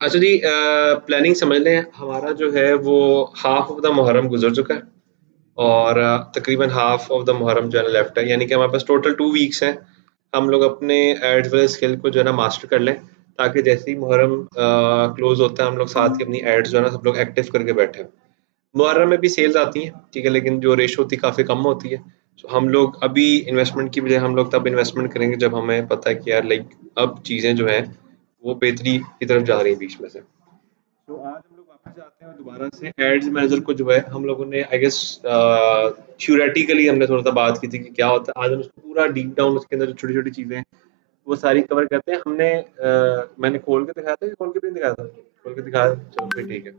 अच्छा जी, प्लानिंग समझ लें हमारा जो है वो हाफ ऑफ द मुहर्रम गुजर चुका है और तकरीबन हाफ ऑफ द मुहर्रम जो है ना लेफ्ट है, यानी कि हमारे पास टोटल 2 वीक्स हैं। हम लोग अपने एड्स वाले स्किल को जो है ना मास्टर कर लें, ताकि जैसे ही मुहर्रम क्लोज होता है हम लोग साथ ही अपनी एड्स जो है ना सब लोग एक्टिव करके बैठे हैं। मुहर्रम में भी सेल्स आती हैं, ठीक है, लेकिन जो रेशो होती है काफ़ी कम होती है। तो हम लोग अभी इन्वेस्टमेंट की बजाय हम लोग तब इन्वेस्टमेंट करेंगे जब हमें पता है कि यार लाइक अब चीज़ें जो हैं वो बेहतरी की तरफ जा रही हैं बीच में से। तो आज हम लोग वापस जाते हैं और दोबारा से एड्स मैनेजर को जो है हम लोगों ने आई गेस थ्योरेटिकली हमने थोड़ा सा बात की थी कि क्या होता है। आज हम उसको पूरा डीप डाउन उसके अंदर जो छोटी छोटी चीज़ें हैं वो सारी कवर करते हैं। हमने मैंने खोल के दिखाया था कि खोल के भी नहीं दिखाया था? खोल के दिखाया, चलो फिर ठीक है।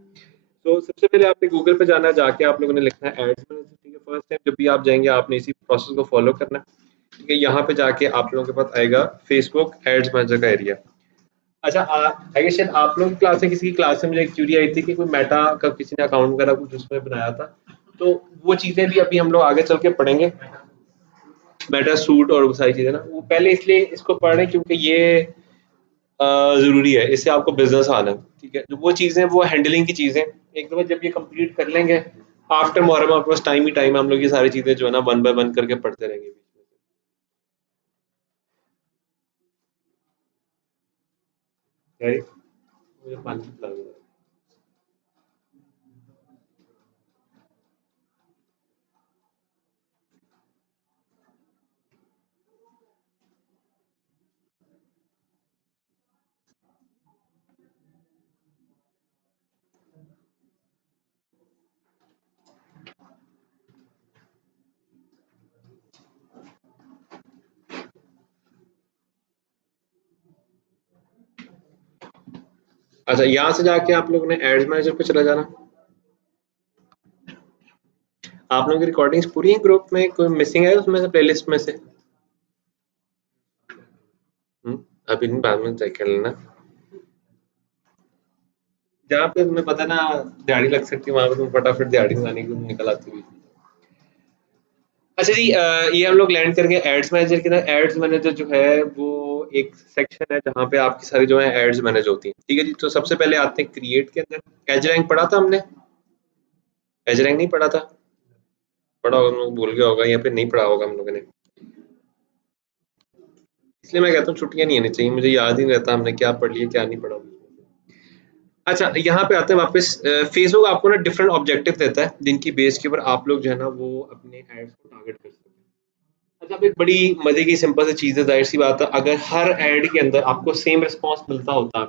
तो सबसे पहले आपने गूगल पे जाना है, जाके आप लोगों ने लिखना है एड्स मैनेजर, ठीक है। फर्स्ट टाइम जब भी आप जाएंगे आपने इसी प्रोसेस को फॉलो करना है, ठीक है। यहाँ पे जाके आप लोगों के पास आएगा फेसबुक एड्स मैनेजर का एरिया। अच्छा, आई गेस शायद आप लोगों की क्लास में किसी की क्लास में मुझे एक क्यूरी आई थी कि कोई मेटा का किसी ने अकाउंट वगैरह कुछ उसमें बनाया था। तो वो चीज़ें भी अभी हम लोग आगे चल के पढ़ेंगे, मेटा सूट और वो सारी चीज़ें ना। वो पहले इसलिए इसको पढ़ रहे हैं क्योंकि ये ज़रूरी है, इससे आपको बिज़नेस आना है, ठीक है। जो वो चीज़ें वो हैंडलिंग की चीज़ें एक दफ़ा जब ये कंप्लीट कर लेंगे, आफ्टर मुहर्रम आपके पास टाइम ही टाइम है, हम लोग ये सारी चीज़ें जो है ना वन बाय वन करके पढ़ते रहेंगे। राइट, मुझे पानी पिला दो। अच्छा, यहाँ से जाके आप लोगों ने एड्स मैनेजर पे चला जाना। आप लोगों की रिकॉर्डिंग्स पूरी हैं ग्रुप में, कोई मिसिंग है उसमें से प्लेलिस्ट में से? हुँ, अभी नहीं, बाद में चेक कर लेना। जहाँ पे तुम्हें पता है ना दिहाड़ी लग सकती है वहाँ पे तुम फटाफट दिहाड़ी लगाने की निकल आती हुई। अच्छा जी, ये हम लोग लैंड कर गए एड्स मैनेजर की तरह। एड्स मैनेजर जो है वो एक सेक्शन है जहाँ पे आपकी सारी जो है एड्स मैनेज होती हैं, ठीक है जी। तो सबसे पहले आते हैं क्रिएट के अंदर। एज रैंक पढ़ा था हमने? एज रैंक नहीं पढ़ा था? पढ़ा होगा, हम लोग भूल गया होगा या फिर नहीं पढ़ा होगा हम लोगों ने। इसलिए मैं कहता हूँ छुट्टियाँ नहीं आनी चाहिए, मुझे याद ही नहीं रहता हमने क्या पढ़ लिया क्या नहीं पढ़ा। अच्छा, यहाँ पे आते हैं वापस। फेसबुक आपको ना डिफरेंट ऑब्जेक्टिव देता है जिनकी बेस के ऊपर आप लोग जो है ना वो अपने एड्स को टारगेट कर सकते हैं। अच्छा, अब एक बड़ी मजे की सिंपल सी चीज़ है, जाहिर सी बात है अगर हर एड के अंदर आपको सेम रिस्पॉन्स मिलता होता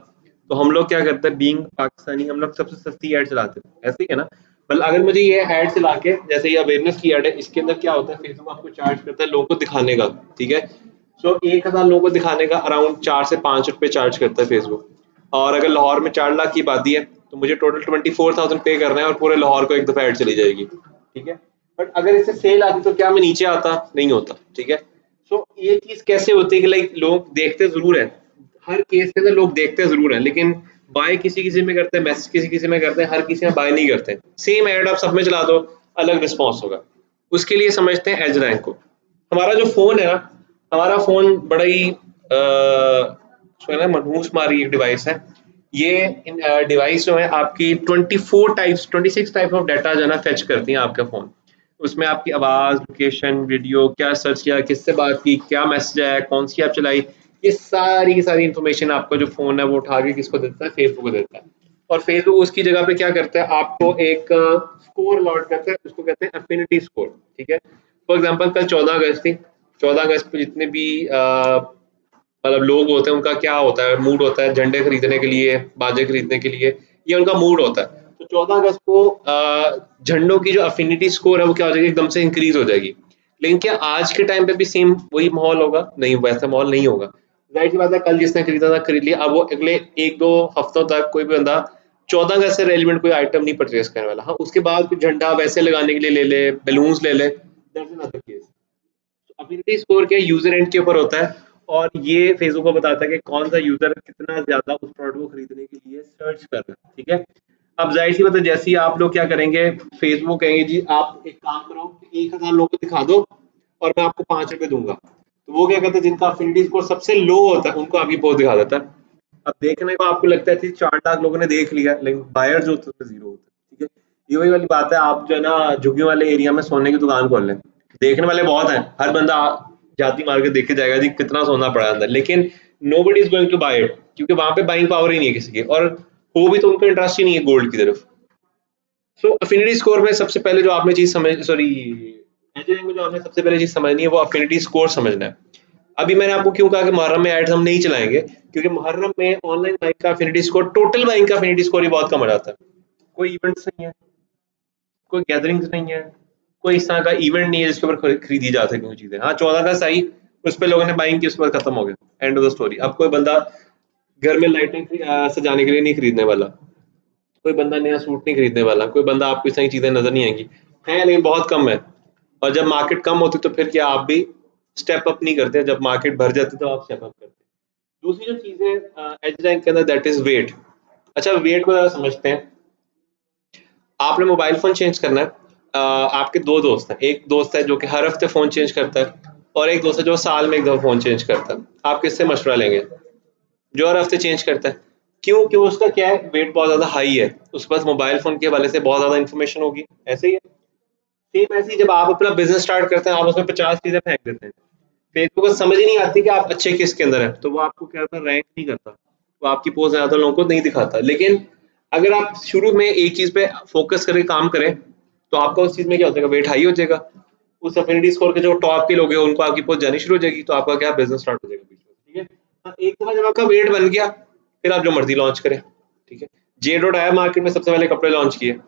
तो हम लोग क्या करते हैं, बीइंग पाकिस्तानी हम लोग सबसे सस्ती एड चलाते हैं, ऐसे ही है ना। मतलब अगर मुझे ये एड चला के, जैसे ये अवेयरनेस की एड है, इसके अंदर क्या होता है फेसबुक आपको चार्ज करता है लोगों को दिखाने का, ठीक है। सो 1,000 लोगों को दिखाने का अराउंड 4 से 5 रुपए चार्ज करता है फेसबुक। और अगर लाहौर में 4 लाख की आबादी है तो मुझे टोटल 24,000 पे करना है और पूरे लाहौर को एक दफा ऐड चली जाएगी, ठीक है। बट अगर इससे सेल आती तो क्या मैं नीचे आता? नहीं होता, ठीक है। सो ये चीज कैसे होती है कि लाइक लोग देखते जरूर है, हर केस के अंदर लोग देखते जरूर है, लेकिन बाय किसी किसी में करते हैं, मैसेज किसी किसी में करते हैं, हर किसी में बाय नहीं करते। सेम ऐड आप सब में चला दो, अलग रिस्पॉन्स होगा। उसके लिए समझते हैं एज रैंक को। हमारा जो फ़ोन है ना, हमारा फ़ोन बड़ा ही जो है ना मनहूस हमारी एक डिवाइस है। ये डिवाइस जो है आपकी 24 टाइप्स 26 टाइप ऑफ डाटा जो है ना फेच करती है आपका फ़ोन। उसमें आपकी आवाज़, लोकेशन, वीडियो, क्या सर्च किया, किससे बात की, क्या मैसेज आया, कौन सी ऐप चलाई, ये सारी की सारी इन्फॉर्मेशन आपका जो फ़ोन है वो उठा के किसको देता है? फेसबुक को देता है। और फेसबुक उसकी जगह पे क्या करता है, आपको एक स्कोर अलॉट करता है, उसको कहते हैं एफिनिटी स्कोर, ठीक है। फॉर एग्जांपल कल 14 अगस्त थी। 14 अगस्त पे जितने भी मतलब लोग होते हैं उनका क्या होता है, मूड होता है झंडे खरीदने के लिए, बाजे खरीदने के लिए, ये उनका मूड होता है। तो 14 अगस्त को झंडों की जो अफिनिटी स्कोर है वो क्या हो जाएगी, एकदम से इंक्रीज हो जाएगी। लेकिन क्या आज के टाइम पे भी सेम वही माहौल होगा? नहीं, वैसा माहौल नहीं होगा। जाहिर सी बात है कल जिसने खरीदा था खरीद लिया, अब वो अगले 1-2 हफ्तों तक कोई भी बंदा 14 अगस्त से रेलिवेंट कोई आइटम नहीं परचेज करने वाला। हाँ, उसके बाद कुछ झंडा वैसे लगाने के लिए ले ले, बैलून्स ले ले, that's another case. Affinity score क्या यूजर एंड के ऊपर होता है, और ये फेसबुक को बताता है कि कौन सा यूजर कितना ज्यादा उस प्रोडक्ट को खरीदने के लिए सर्च कर रहा है, ठीक है। अब जाहिर सी बात है जैसे ही आप लोग क्या करेंगे, फेसबुक कहेंगे जी आप एक काम करो, 1,000 लोगों को दिखा दो और मैं आपको 5 रुपए दूंगा। तो वो क्या करते हैं, जिनका अफिनिटी स्कोर सबसे लो होता है उनको आगे बहुत दिखा देता है। अब देखने को आपको लगता है कि 4 लाख लोगों ने देख लिया, लेकिन बायर जो होते हैं उसमें 0 होते हैं, ठीक है? ये वही वाली बात है, आप जो है ना झुग्गियों वाले एरिया में सोने की दुकान खोल लें, देखने वाले बहुत हैं, हर बंदा जाति मार के देखे जाएगा जी कितना सोना पड़ा है अंदर, लेकिन nobody is going to buy it, क्योंकि वहां पे बाइंग पावर ही नहीं है किसी की, और वो भी तो उनको इंटरेस्ट ही नहीं है गोल्ड की तरफ। सो अफिनिटी स्कोर में सबसे पहले जो आपने चीज समझ सॉरी इंजीनियरिंग में जो आपने सबसे पहले चीज समझनी है वो अफिनिटी स्कोर समझना है। अभी मैंने आपको क्यों कहा कि मुहर्रम में एड्स हम नहीं चलाएंगे, क्योंकि मुहर्रम में ऑनलाइन बाइंग का अफिनिटी स्कोर, टोटल बाइंग का अफिनिटी स्कोर ही बहुत कम आ जाता है। कोई इवेंट्स नहीं है, कोई गैदरिंग्स नहीं है, कोई इस तरह का इवेंट नहीं है जिसके ऊपर खरीदी जा सके वो चीजें। हाँ 14 का सही, उस पर लोगों ने बाइंग की, उसके बाद खत्म हो गया, एंड ऑफ द स्टोरी। अब कोई बंदा घर में लाइटिंग सजाने के लिए नहीं खरीदने वाला, कोई बंदा नया सूट नहीं खरीदने वाला, कोई बंदा, आपको इस तरह की चीजें नजर नहीं आएंगी, है लेकिन बहुत कम है। और जब मार्केट कम होती तो फिर क्या आप भी स्टेप अप नहीं करते? जब मार्केट भर जाती तो आप स्टेप अप करते। दूसरी जो चीज है एज रैंक के अंदर, दैट इज वेट। अच्छा वेट को जरा समझते हैं। आपने मोबाइल फोन चेंज करना है, आपके दो दोस्त हैं, एक दोस्त है जो कि हर हफ्ते फोन चेंज करता है, और एक दोस्त है जो साल में एक दफा फोन चेंज करता है। आप किससे मशवरा लेंगे? जो हर हफ्ते चेंज करता है। क्यों? क्यों? उसका क्या है, वेट बहुत ज्यादा हाई है, उसके पास मोबाइल फोन के हवाले से बहुत ज्यादा इन्फॉर्मेशन होगी, ऐसे ही है। सेम ऐसे ही जब आप अपना बिजनेस स्टार्ट करते हैं, आप उसमें 50 चीजें फेंक देते हैं, फेसबुक को समझ ही नहीं आती कि आप अच्छे किसके अंदर है, तो वो आपको क्या करता, रैंक नहीं करता, वो आपकी पोस्ट ज्यादा लोगों को नहीं दिखाता। लेकिन अगर आप शुरू में एक चीज पे फोकस करके काम करें, तो आपका उस चीज में क्या हो जाएगा, वेट हाई हो जाएगा। उस अफिनिटी स्कोर के जो टॉप के लोग हैं उनको आपकी पोस्ट जानी शुरू हो जाएगी, तो आपका क्या बिजनेस स्टार्ट हो जाएगा बीच में, ठीक है? हाँ, एक दफा जब आपका वेट बन गया, फिर आप जो मर्जी लॉन्च करें, ठीक है? जे डॉट आया मार्केट में, सबसे पहले कपड़े लॉन्च किए,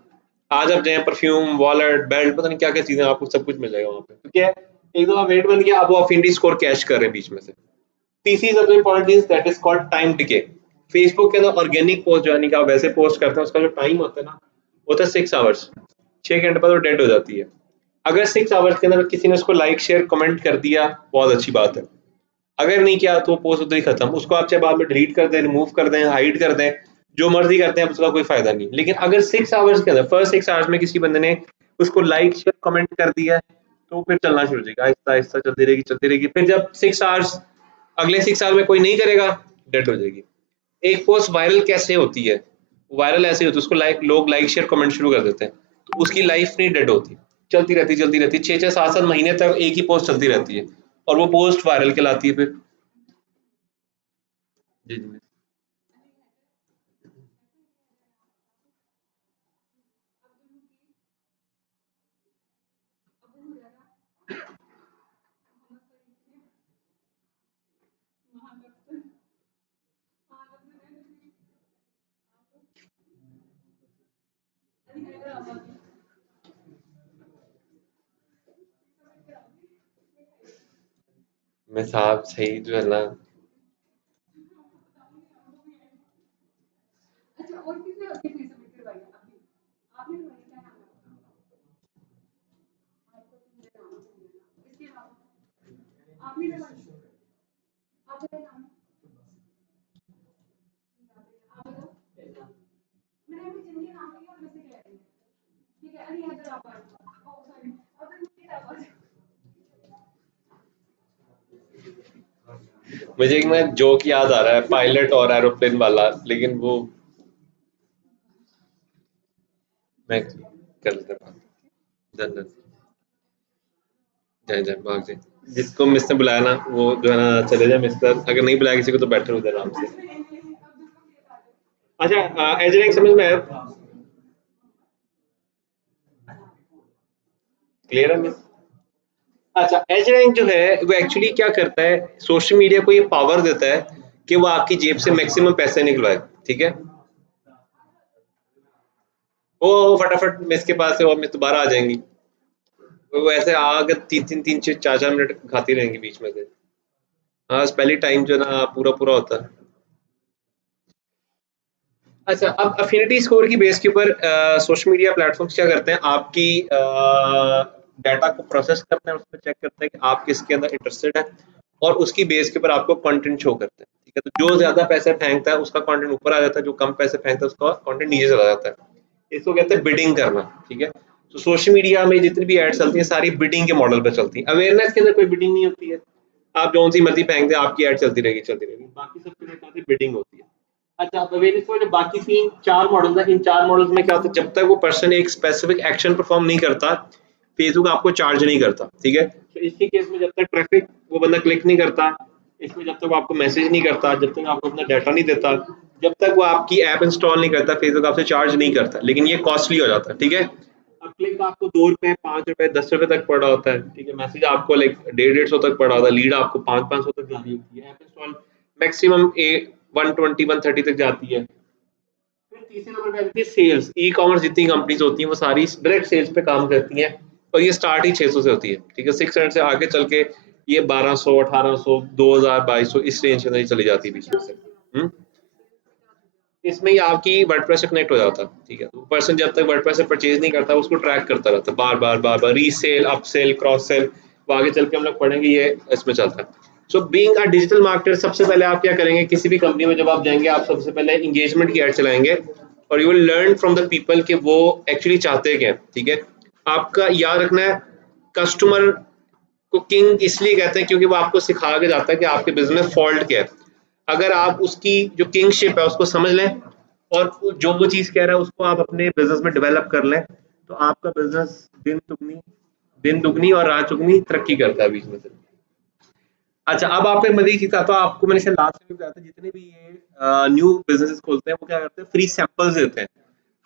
आज आप जाए परफ्यूम, वॉलेट, बेल्ट, पता नहीं क्या क्या चीजें, आपको सब कुछ मिल जाएगा वहां पे, क्योंकि एक दफा वेट बन गया, आप वो अफिनिटी स्कोर कैश कर रहे हैं बीच में से। तीसरी सबसे इंपॉर्टेंट चीज, that is called time decay. Facebook के अंदर ऑर्गेनिक पोस्ट जो है, आप वैसे पोस्ट करते हैं, उसका जो टाइम होता है ना, वो होता है 6 आवर्स। 6 घंटे बाद वो डेड हो जाती है। अगर 6 आवर्स के अंदर किसी ने उसको लाइक शेयर कमेंट कर दिया, बहुत अच्छी बात है। अगर नहीं किया तो पोस्ट उधर ही खत्म, उसको आप चाहे बाद में डिलीट कर दें, रिमूव कर दें, हाइड कर दें, जो मर्जी करते हैं, उसका कोई फायदा नहीं। लेकिन अगर 6 आवर्स के अंदर, फर्स्ट 6 आवर्स में किसी बंदे ने उसको लाइक शेयर कमेंट कर दिया है, तो फिर चलना शुरू हो जाएगा, आहिस्ता आहिस्ता चलती रहेगी, चलती रहेगी। फिर जब 6 आवर्स, अगले 6 आवर्स में कोई नहीं करेगा, डेड हो जाएगी। एक पोस्ट वायरल कैसे होती है? वायरल ऐसे होती है, उसको लोग लाइक शेयर कमेंट शुरू कर देते हैं, तो उसकी लाइफ नहीं डेड होती, चलती रहती, 6 6 7 7 महीने तक एक ही पोस्ट चलती रहती है, और वो पोस्ट वायरल कहलाती है फिर। जी जी। मैं साहब सही जो है ना, मुझे एक मैं जोक याद आ रहा है, पायलट और एरोप्लेन वाला, लेकिन वो मैं कर लेता हूँ। डन डन, जय जय भाग जाए। जिसको मिस ने बुलाया ना, वो जो है ना चले जाए मिस्टर, अगर नहीं बुलाया किसी को तो बैठे उधर आराम से। अच्छा एजरिंग समझ में आया? क्लियर है मिस? अच्छा एज रैंक जो है वो एक्चुअली क्या करता है, सोशल मीडिया को ये पावर देता है कि वो आपकी जेब से मैक्सिमम पैसे निकलवाए, ठीक है? वो फटाफट मिस के पास है, वो मिस दोबारा आ जाएंगी, वो ऐसे आकर तीन चार चार मिनट खाती रहेंगी बीच में से। हाँ पहली टाइम जो ना पूरा पूरा होता है। अच्छा अब अफिनिटी स्कोर की बेस के ऊपर सोशल मीडिया प्लेटफॉर्म्स क्या करते हैं, आपकी डाटा को प्रोसेस करते हैं, उसमें चेक करते हैं कि आप किसके अंदर इंटरेस्टेड है, और उसकी बेस के ऊपर आपको कंटेंट शो करते हैं, ठीक है? तो जो ज्यादा पैसे फेंकता है उसका कंटेंट ऊपर आ जाता है, जो कम पैसे फेंकता है उसका कंटेंट नीचे चला जाता है। इसको कहते हैं बिडिंग करना, ठीक है? तो सोशल मीडिया में जितनी भी एड चलती है सारी बिडिंग के मॉडल पर चलती है, अवेयरनेस के अंदर कोई बिडिंग नहीं होती है। आप जो सी मर्जी फेंक दें, आपकी एड चलती रहेगी, बाकी सब बिडिंग होती है। अच्छा, अब अवेयरनेस में जो बाकी 3-4 मॉडल्स हैं, इन 4 मॉडल्स में क्या होता है, जब तक वो पर्सन एक स्पेसिफिक एक्शन परफॉर्म नहीं करता, फेसबुक आपको चार्ज नहीं करता, ठीक है? तो इसके केस में जब तक ट्रैफिक वो बंदा क्लिक नहीं करता, इसमें जब तक वो आपको मैसेज नहीं करता, जब तक आपको अपना डाटा नहीं देता, जब तक वो आपकी ऐप इंस्टॉल नहीं करता, फेसबुक आपसे चार्ज नहीं करता। लेकिन ये कॉस्टली हो जाता है, ठीक है? अब क्लिक आपको 2 रुपए, 5 रुपए, 10 रुपए तक पड़ा होता है, ठीक है? मैसेज आपको लाइक 150-150 तक पड़ा होता है, लीड आपको 500-500 तक जा रही होती है, ऐप इंस्टॉल मैक्सिमम 120-130 तक जाती है। फिर तीसरे नंबर पे आती है सेल्स। ई कॉमर्स जितनी कंपनीज होती हैं वो सारी डायरेक्ट सेल्स पे काम करती हैं, और ये स्टार्ट ही 600 से होती है, ठीक है? 600 से आगे चल के ये 1200, 1800, 2000, 2200 इस रेंज के अंदर ही चली जाती है बीच में से। इसमें ही आपकी वर्डप्रेस से कनेक्ट हो जाता है, ठीक है? तो पर्सन जब तक वर्डप्रेस से परचेज नहीं करता, उसको ट्रैक करता रहता है बार बार बार बार, रीसेल, अपसेल, क्रॉस सेल, वो आगे चल के हम लोग पढ़ेंगे, ये इसमें चलता है। So being a digital marketer, सबसे पहले आप क्या करेंगे, किसी भी कंपनी में जब आप जाएंगे, आप सबसे पहले एंगेजमेंट की एड चलाएंगे, और you will learn from the people कि वो एक्चुअली चाहते क्या है, ठीक है? आपका याद रखना है, कस्टमर को किंग इसलिए कहते हैं क्योंकि वो आपको सिखा के जाता है कि आपके बिजनेस फॉल्ट क्या है। अगर आप उसकी जो किंगशिप है उसको समझ लें, और जो वो चीज कह रहा है उसको आप अपने बिजनेस में डेवलप कर लें, तो आपका बिजनेस दिन दुगनी और रात चुगनी तरक्की करता है बीच में से। अच्छा, अब आपको एक मज़े की चीज़ आता है, आपको मैंने शायद लास्ट में बताया था, जितने भी ये न्यू बिज़नेसेस खोलते हैं, वो क्या करते हैं, फ्री सैंपल्स देते हैं।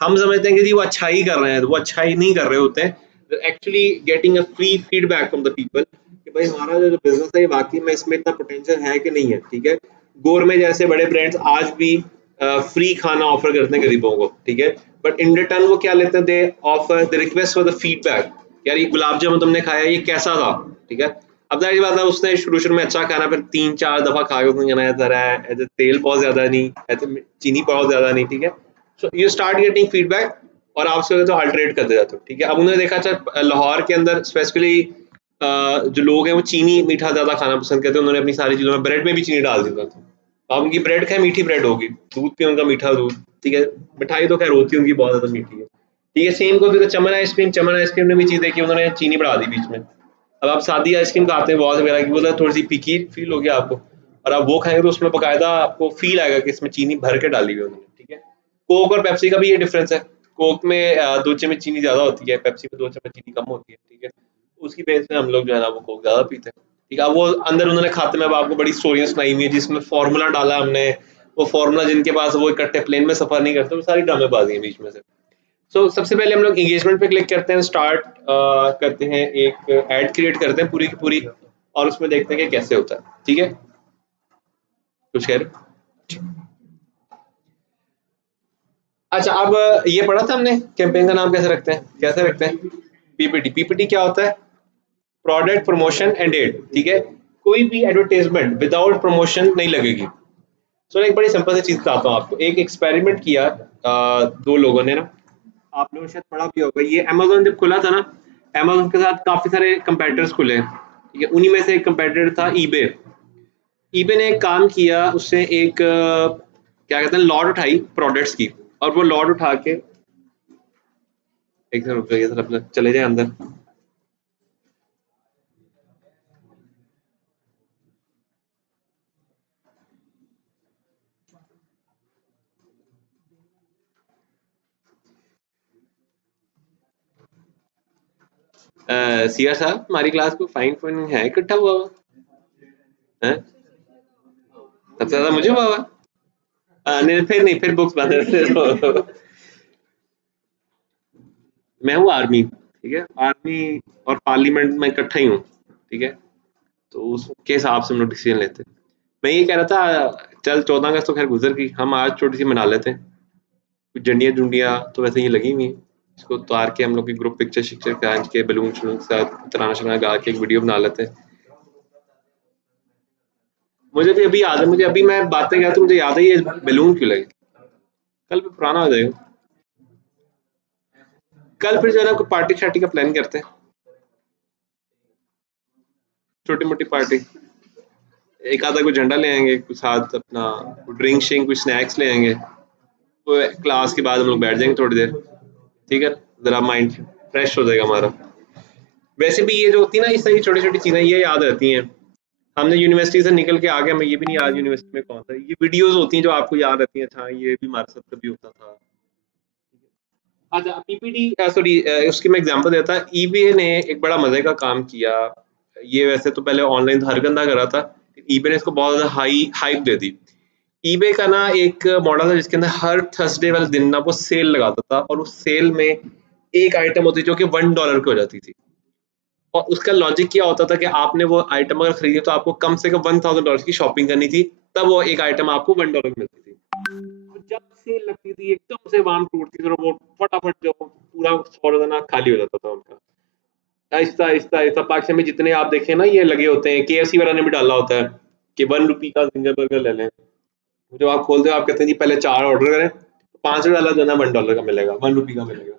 हम समझते हैं कि जी वो अच्छा ही कर रहे हैं, वो अच्छा ही नहीं कर रहे होते हैं। Actually getting a free feedback from the people कि भाई हमारा जो बिज़नेस है, वाक़ई में इसमें इतना पोटेंशियल है कि नहीं है, ठीक है? गोरमेट जैसे बड़े ब्रांड्स आज भी फ्री खाना ऑफ़र करते हैं गरीबों को, ठीक है? बट इन रिटर्न वो क्या लेते हैं, they offer the request for the feedback. यार ये गुलाब जामुन तुमने खाया, ये कैसा था? ठीक है? अब ज़ाहिर सी बात है, उसने शुरू-शुरू में अच्छा खाना, फिर 3-4 दफ़ा खा के उसने कहना है ज़रा ऐसे तेल बहुत ज़्यादा नहीं, ऐसे चीनी बहुत ज़्यादा नहीं, ठीक है? So you start getting feedback, और आपसे तो अल्टरेट करते जाते हो, ठीक है? अब उन्होंने देखा, अच्छा लाहौर के अंदर स्पेसिफिकली जो लोग हैं वो चीनी मीठा ज़्यादा खाना पसंद करते हैं, उन्होंने अपनी सारी चीज़ों में ब्रेड में भी चीनी डाल दी था। अब उनकी ब्रेड खाए, मीठी ब्रेड होगी, दूध पिए उनका मीठा दूध, ठीक है? मिठाई तो खैर होती है उनकी बहुत ज़्यादा मीठी है, ठीक है? सेम को फिर चमन आइसक्रीम ने भी चीज़ देखी, उन्होंने चीनी बढ़ा दी बीच में। अब आप सादी आइसक्रीम खाते हैं बहुत वगैरह की, वो थोड़ी-सी फीकी फ़ील होगी आपको, और आप वो खाएँगे तो उसमें बाकायदा आपको फ़ील आएगा कि इसमें चीनी भर के डाली हुई है उन्होंने, ठीक है? कोक और पेप्सी का भी ये डिफ़रेंस है। कोक में 2 चम्मच चीनी ज़्यादा होती है, पेप्सी में 2 चम्मच चीनी कम होती है, ठीक है? उसकी बेस पे हम लोग जो है ना वो कोक ज़्यादा पीते हैं, ठीक है? अब वो अंदर उन्होंने खाते में अब आपको बड़ी स्टोरियाँ सुनाई हुई है, जिसमें फ़ॉर्मूला डाला हमने, वो फ़ॉर्मूला जिनके पास, वो इकट्ठे प्लेन में सफ़र नहीं करते, वो सारी ड्रामेबाज़ी है बीच में से। सबसे पहले हम लोग एंगेजमेंट पे क्लिक करते हैं, स्टार्ट करते हैं, एक एड क्रिएट करते हैं पूरी की पूरी, और उसमें देखते हैं कि कैसे होता है, ठीक है? कुछ कह रहे हो? अच्छा, अब ये पढ़ा था हमने, कैंपेन का नाम कैसे रखते हैं? पीपीटी। पीपीटी क्या होता है? प्रोडक्ट प्रमोशन एंड एड, ठीक है? कोई भी एडवर्टाइजमेंट विदाउट प्रमोशन नहीं लगेगी। सो एक बड़ी सिंपल सी चीज बताता हूँ आपको। एक एक्सपेरिमेंट किया 2 लोगों ने ना, आप लोगों ने शायद पढ़ा भी होगा, ये अमेज़न जब खुला था ना, अमेज़न के साथ काफ़ी सारे कंपैटिटर्स खुले हैं, ठीक है? उन्हीं में से एक कंपैटिटर था ईबे। ईबे ने एक काम किया, उसने एक क्या कहते हैं, लॉट उठाई प्रोडक्ट्स की, और वो लॉट उठा के, एक सेकंड रुक जाइए ज़रा, अपना चले जाएँ अंदर। सीआर साहब, हमारी क्लास को फाइन है इकट्ठा हुआ हुआ? हैं? सबसे ज़्यादा मुझे हुआ हुआ? नहीं, फिर बुक्स बंद रहने दो। मैं हूँ आर्मी, ठीक है? आर्मी और पार्लियामेंट में इकट्ठा ही हूँ, ठीक है? तो उसके हिसाब से हम लोग डिसीजन लेते हैं। मैं ये कह रहा था, चल 14 अगस्त तो खैर गुजर गई, हम आज छोटी सी मना लेते हैं। कुछ झंडियाँ झुंडियाँ तो वैसे ही लगी हुई हैं, इसको उतार के हम लोग की ग्रुप पिक्चर शिक्चर खींच के बैलून शलून के साथ तराना शराना गा के एक वीडियो बना लेते हैं। मुझे भी अभी याद है, मुझे अभी मैं बातें क्या, तो मुझे याद है ये बैलून क्यों लगे। कल फिर पुराना हो जाएगा। कल फिर जो है ना कोई पार्टी शार्टी का प्लान करते हैं, छोटी मोटी पार्टी। एक आधा कोई झंडा ले आएंगे, कुछ साथ अपना ड्रिंक शिंक कुछ स्नैक्स ले आएंगे, तो क्लास के बाद हम लोग बैठ जाएंगे थोड़ी देर, ठीक है? जरा माइंड फ्रेश हो जाएगा हमारा। वैसे भी ये जो होती है ना, इस तरह की छोटी छोटी चीजें ये याद रहती हैं। हमने यूनिवर्सिटी से निकल के आ गए, हमें ये भी नहीं याद यूनिवर्सिटी में कौन था। ये वीडियोस होती हैं जो आपको याद रहती हैं, अच्छा ये भी हमारे साथ कभी होता था। अच्छा पीपीटी सॉरी उसकी मैं एग्जांपल देता। ईबे ने एक बड़ा मजे का काम किया। ये वैसे तो पहले ऑनलाइन हरगंदा कर रहा था, ईबे ने इसको बहुत ज्यादा हाई हाइप दे दी। ईबे का ना एक मॉडल था जिसके अंदर हर थर्सडे वाले दिन ना वो सेल लगाता था, और उस सेल में एक आइटम होती जो कि $1 की हो जाती थी। और उसका लॉजिक क्या होता था कि आपने वो आइटम अगर खरीदी तो आपको कम से कम $1000 की शॉपिंग करनी थी, तब वो एक आइटम आपको $1 की मिलती थी। तो जब सेल लगती थी एकदम से वाम टूटती थी, और वो फटाफट जो पूरा सौ ना खाली हो जाता था उनका। आहिस्ता आहिस्ता आहिस्ता पाकिस्तान में जितने आप देखें ना ये लगे होते हैं, केएफसी वाला ने भी डाला होता है कि ₹1 का जिंजर बर्गर ले लें। जब आप खोलते हो आप कहते हैं जी पहले 4 ऑर्डर करें, 5 वाला जो है ना $1 का मिलेगा, ₹1 का मिलेगा।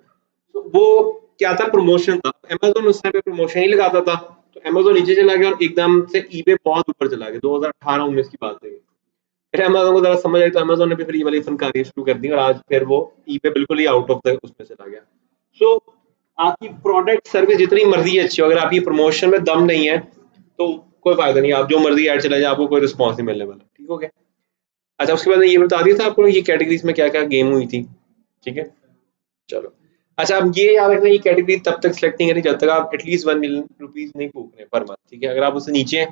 तो वो क्या था, प्रमोशन था। अमेज़न उस टाइम पे प्रमोशन ही लगाता था, तो अमेज़न नीचे चला गया और एकदम से ईबे बहुत ऊपर चला गया। 2018-19 की बात है ये। फिर अमेज़न को ज़रा समझ आई तो अमेज़न ने भी फिर ये वाली फनकारी शुरू कर दी, और आज फिर वो ईबे बिल्कुल ही आउट ऑफ द उसमें चला गया। सो आपकी प्रोडक्ट सर्विस जितनी मर्ज़ी अच्छी हो, अगर आपकी प्रमोशन में दम नहीं है, तो कोई फ़ायदा नहीं, आप जो मर्ज़ी ऐड चलाएँ, आपको कोई रिस्पॉन्स नहीं मिलने वाला। ठीक हो गया? अच्छा उसके बाद ये बता दिया था आपको ये कैटेगरीज़ में क्या-क्या गेम हुई थी। ठीक है? चलो। अच्छा अब ये याद रखना, ये कैटेगरी तब तक सिलेक्ट नहीं करनी जब तक आप एटलीस्ट ₹1 मिलियन नहीं फूँक रहे पर मंथ। ठीक है? अगर आप उससे नीचे हैं,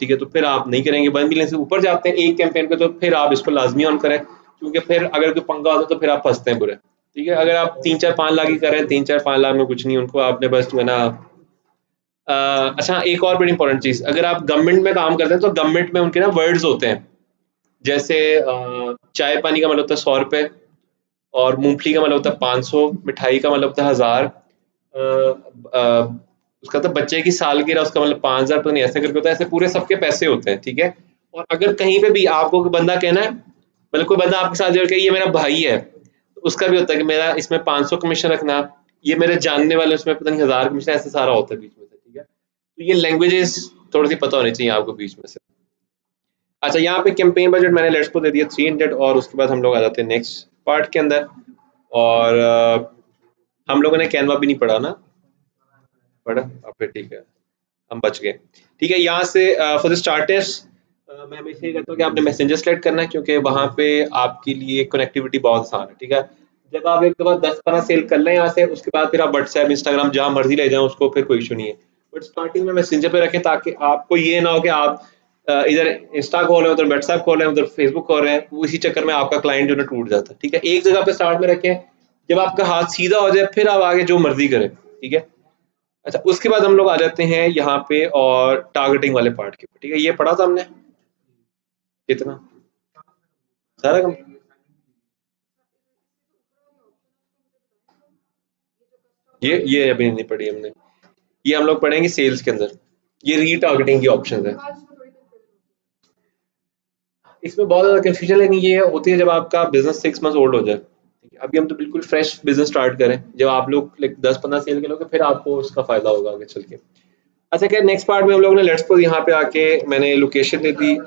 ठीक है, तो फिर आप नहीं करेंगे। 1 मिलियन से ऊपर जाते हैं एक कैंपेन पे, तो फिर आप इसको लाज़मी ऑन करें, क्योंकि फिर अगर कोई पंगा होता है तो फिर आप फँसते हैं बुरे। ठीक है? अगर आप 3, 4, 5 लाख की कर रहे हैं, 3, 4, 5 लाख में कुछ नहीं, उनको आपने बस जो है ना अच्छा एक और बड़ी इंपॉर्टेंट चीज़, अगर आप गवर्नमेंट में काम करते हैं तो गवर्नमेंट में उनके ना वर्ड्स होते हैं। जैसे चाय पानी का मतलब होता है ₹100, और मूँगफली का मतलब होता है 500, मिठाई का मतलब होता है 1000, उसका तो बच्चे की सालगिरह उसका मतलब 5000, पता नहीं ऐसे करके होता है, ऐसे पूरे सबके पैसे होते हैं, ठीक है? और अगर कहीं पे भी आपको कोई बंदा कहना है, मतलब कोई बंदा आपके साथ जो है ये मेरा भाई है, तो उसका भी होता है कि मेरा इसमें 500 कमीशन रखना, ये मेरे जानने वाले उसमें पता नहीं 1000 कमीशन, ऐसे सारा होता है बीच में से, ठीक है? तो ये लैंग्वेजेस थोड़ी-सी पता होनी चाहिए आपको बीच में से। अच्छा यहाँ पे कैंपेन बजट मैंने लेट्स को दे दिया 300, और उसके बाद हम लोग आ जाते हैं नेक्स्ट पार्ट के अंदर। और हम लोगों ने कैनवा भी नहीं पढ़ा ना? पढ़ा? फिर ठीक है, हम बच गए। ठीक है, यहाँ से फॉर द स्टार्टर्स मैं हमेशा ये कहता हूँ कि आपने मैसेंजर सेलेक्ट करना है, क्योंकि वहाँ पे आपके लिए कनेक्टिविटी बहुत आसान है, ठीक है? जब आप एक दफ़ा 10-15 सेल कर लें यहाँ से, उसके बाद फिर आप व्हाट्सएप, इंस्टाग्राम जहाँ मर्ज़ी ले जाएँ उसको, फिर कोई इश्यू नहीं है। बट स्टार्टिंग में मैसेंजर पे रखें, ताकि आपको ये ना हो कि आप इधर इंस्टा खोल रहे हैं, उधर व्हाट्सएप खोल रहे हैं, उधर फेसबुक खोल रहे हैं, वो इसी चक्कर में आपका क्लाइंट जो है ना टूट जाता है, ठीक है? एक जगह पे स्टार्ट में रखें, जब आपका हाथ सीधा हो जाए, फिर आप आगे जो मर्ज़ी करें, ठीक है? अच्छा, उसके बाद हम लोग आ जाते हैं यहाँ पे और टारगेटिंग वाले पार्ट के ऊपर, ठीक है? ये पढ़ा था हमने? कितना? सारा कम ये अभी नहीं पढ़ी हमने। ये हम लोग पढ़ेंगे सेल्स के अंदर। ये रीटारगेटिंग की ऑप्शंस हैं। इसमें बहुत ज़्यादा कन्फ्यूजन लेकिन ये होती है जब आपका बिज़नेस 6 मंथ्स ओल्ड हो जाए। ठीक है? अभी हम तो बिल्कुल फ्रेश बिज़नेस स्टार्ट करें। जब आप लोग लाइक 10-15 सेल करोगे, फिर आपको उसका फ़ायदा होगा आगे चल के। अच्छा खैर नेक्स्ट पार्ट में हम लोगों ने लेट्स सपोज़ यहाँ पे आके मैंने लोकेशन दे दी।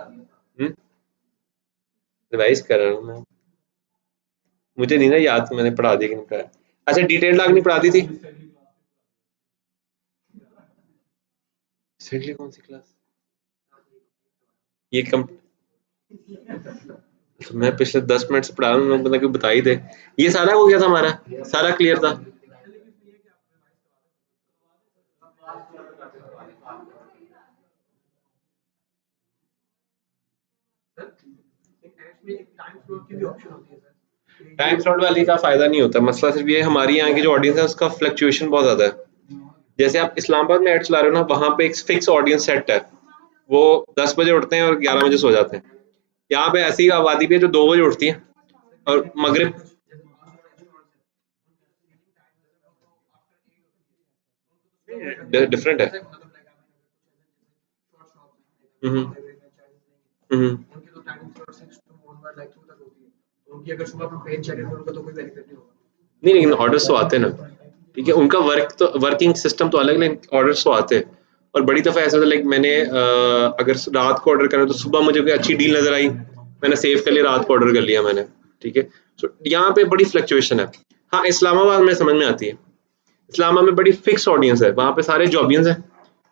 रिवाइज़ कर रहा हूँ मैं। मुझे नहीं ना याद, मैंने पढ़ा दिया कि नहीं पढ़ाया। अच्छा डिटेल लॉग नहीं पढ़ा दी थी? रिसेंटली कौन सी क्लास? ये कम मैं पिछले 10 मिनट से पढ़ा रहा हूँ, मतलब कि बता ही दे। ये सारा हो गया था हमारा? सारा क्लियर था? टाइम स्लॉट वाली का फ़ायदा नहीं होता। मसला सिर्फ़ ये है हमारी यहाँ की जो ऑडियंस है उसका फ्लक्चुएशन बहुत ज़्यादा है। जैसे आप इस्लामाबाद में ऐड चला रहे हो ना, वहाँ पे एक फिक्स ऑडियंस सेट है। वो 10 बजे उठते हैं और 11 बजे सो जाते हैं। यहाँ पे ऐसी आबादी भी है जो 2 बजे उठती है और मगरिब डिफरेंट है। हुँ, हुँ। हुँ, हुँ। नहीं, लेकिन ऑर्डर्स तो आते हैं ना, ठीक है? उनका वर्किंग सिस्टम तो अलग है, लेकिन ऑर्डर्स तो आते हैं। और बड़ी दफ़ा ऐसा होता है लाइक मैंने अगर रात को ऑर्डर करा तो सुबह मुझे कोई अच्छी डील नज़र आई, मैंने सेव कर लिया, रात को ऑर्डर कर लिया मैंने, ठीक है? सो यहाँ पे बड़ी फ्लक्चुएशन है। हाँ, इस्लामाबाद में समझ में आती है। इस्लामाबाद में बड़ी फिक्स ऑडियंस है, वहाँ पे सारे जॉबियंस हैं।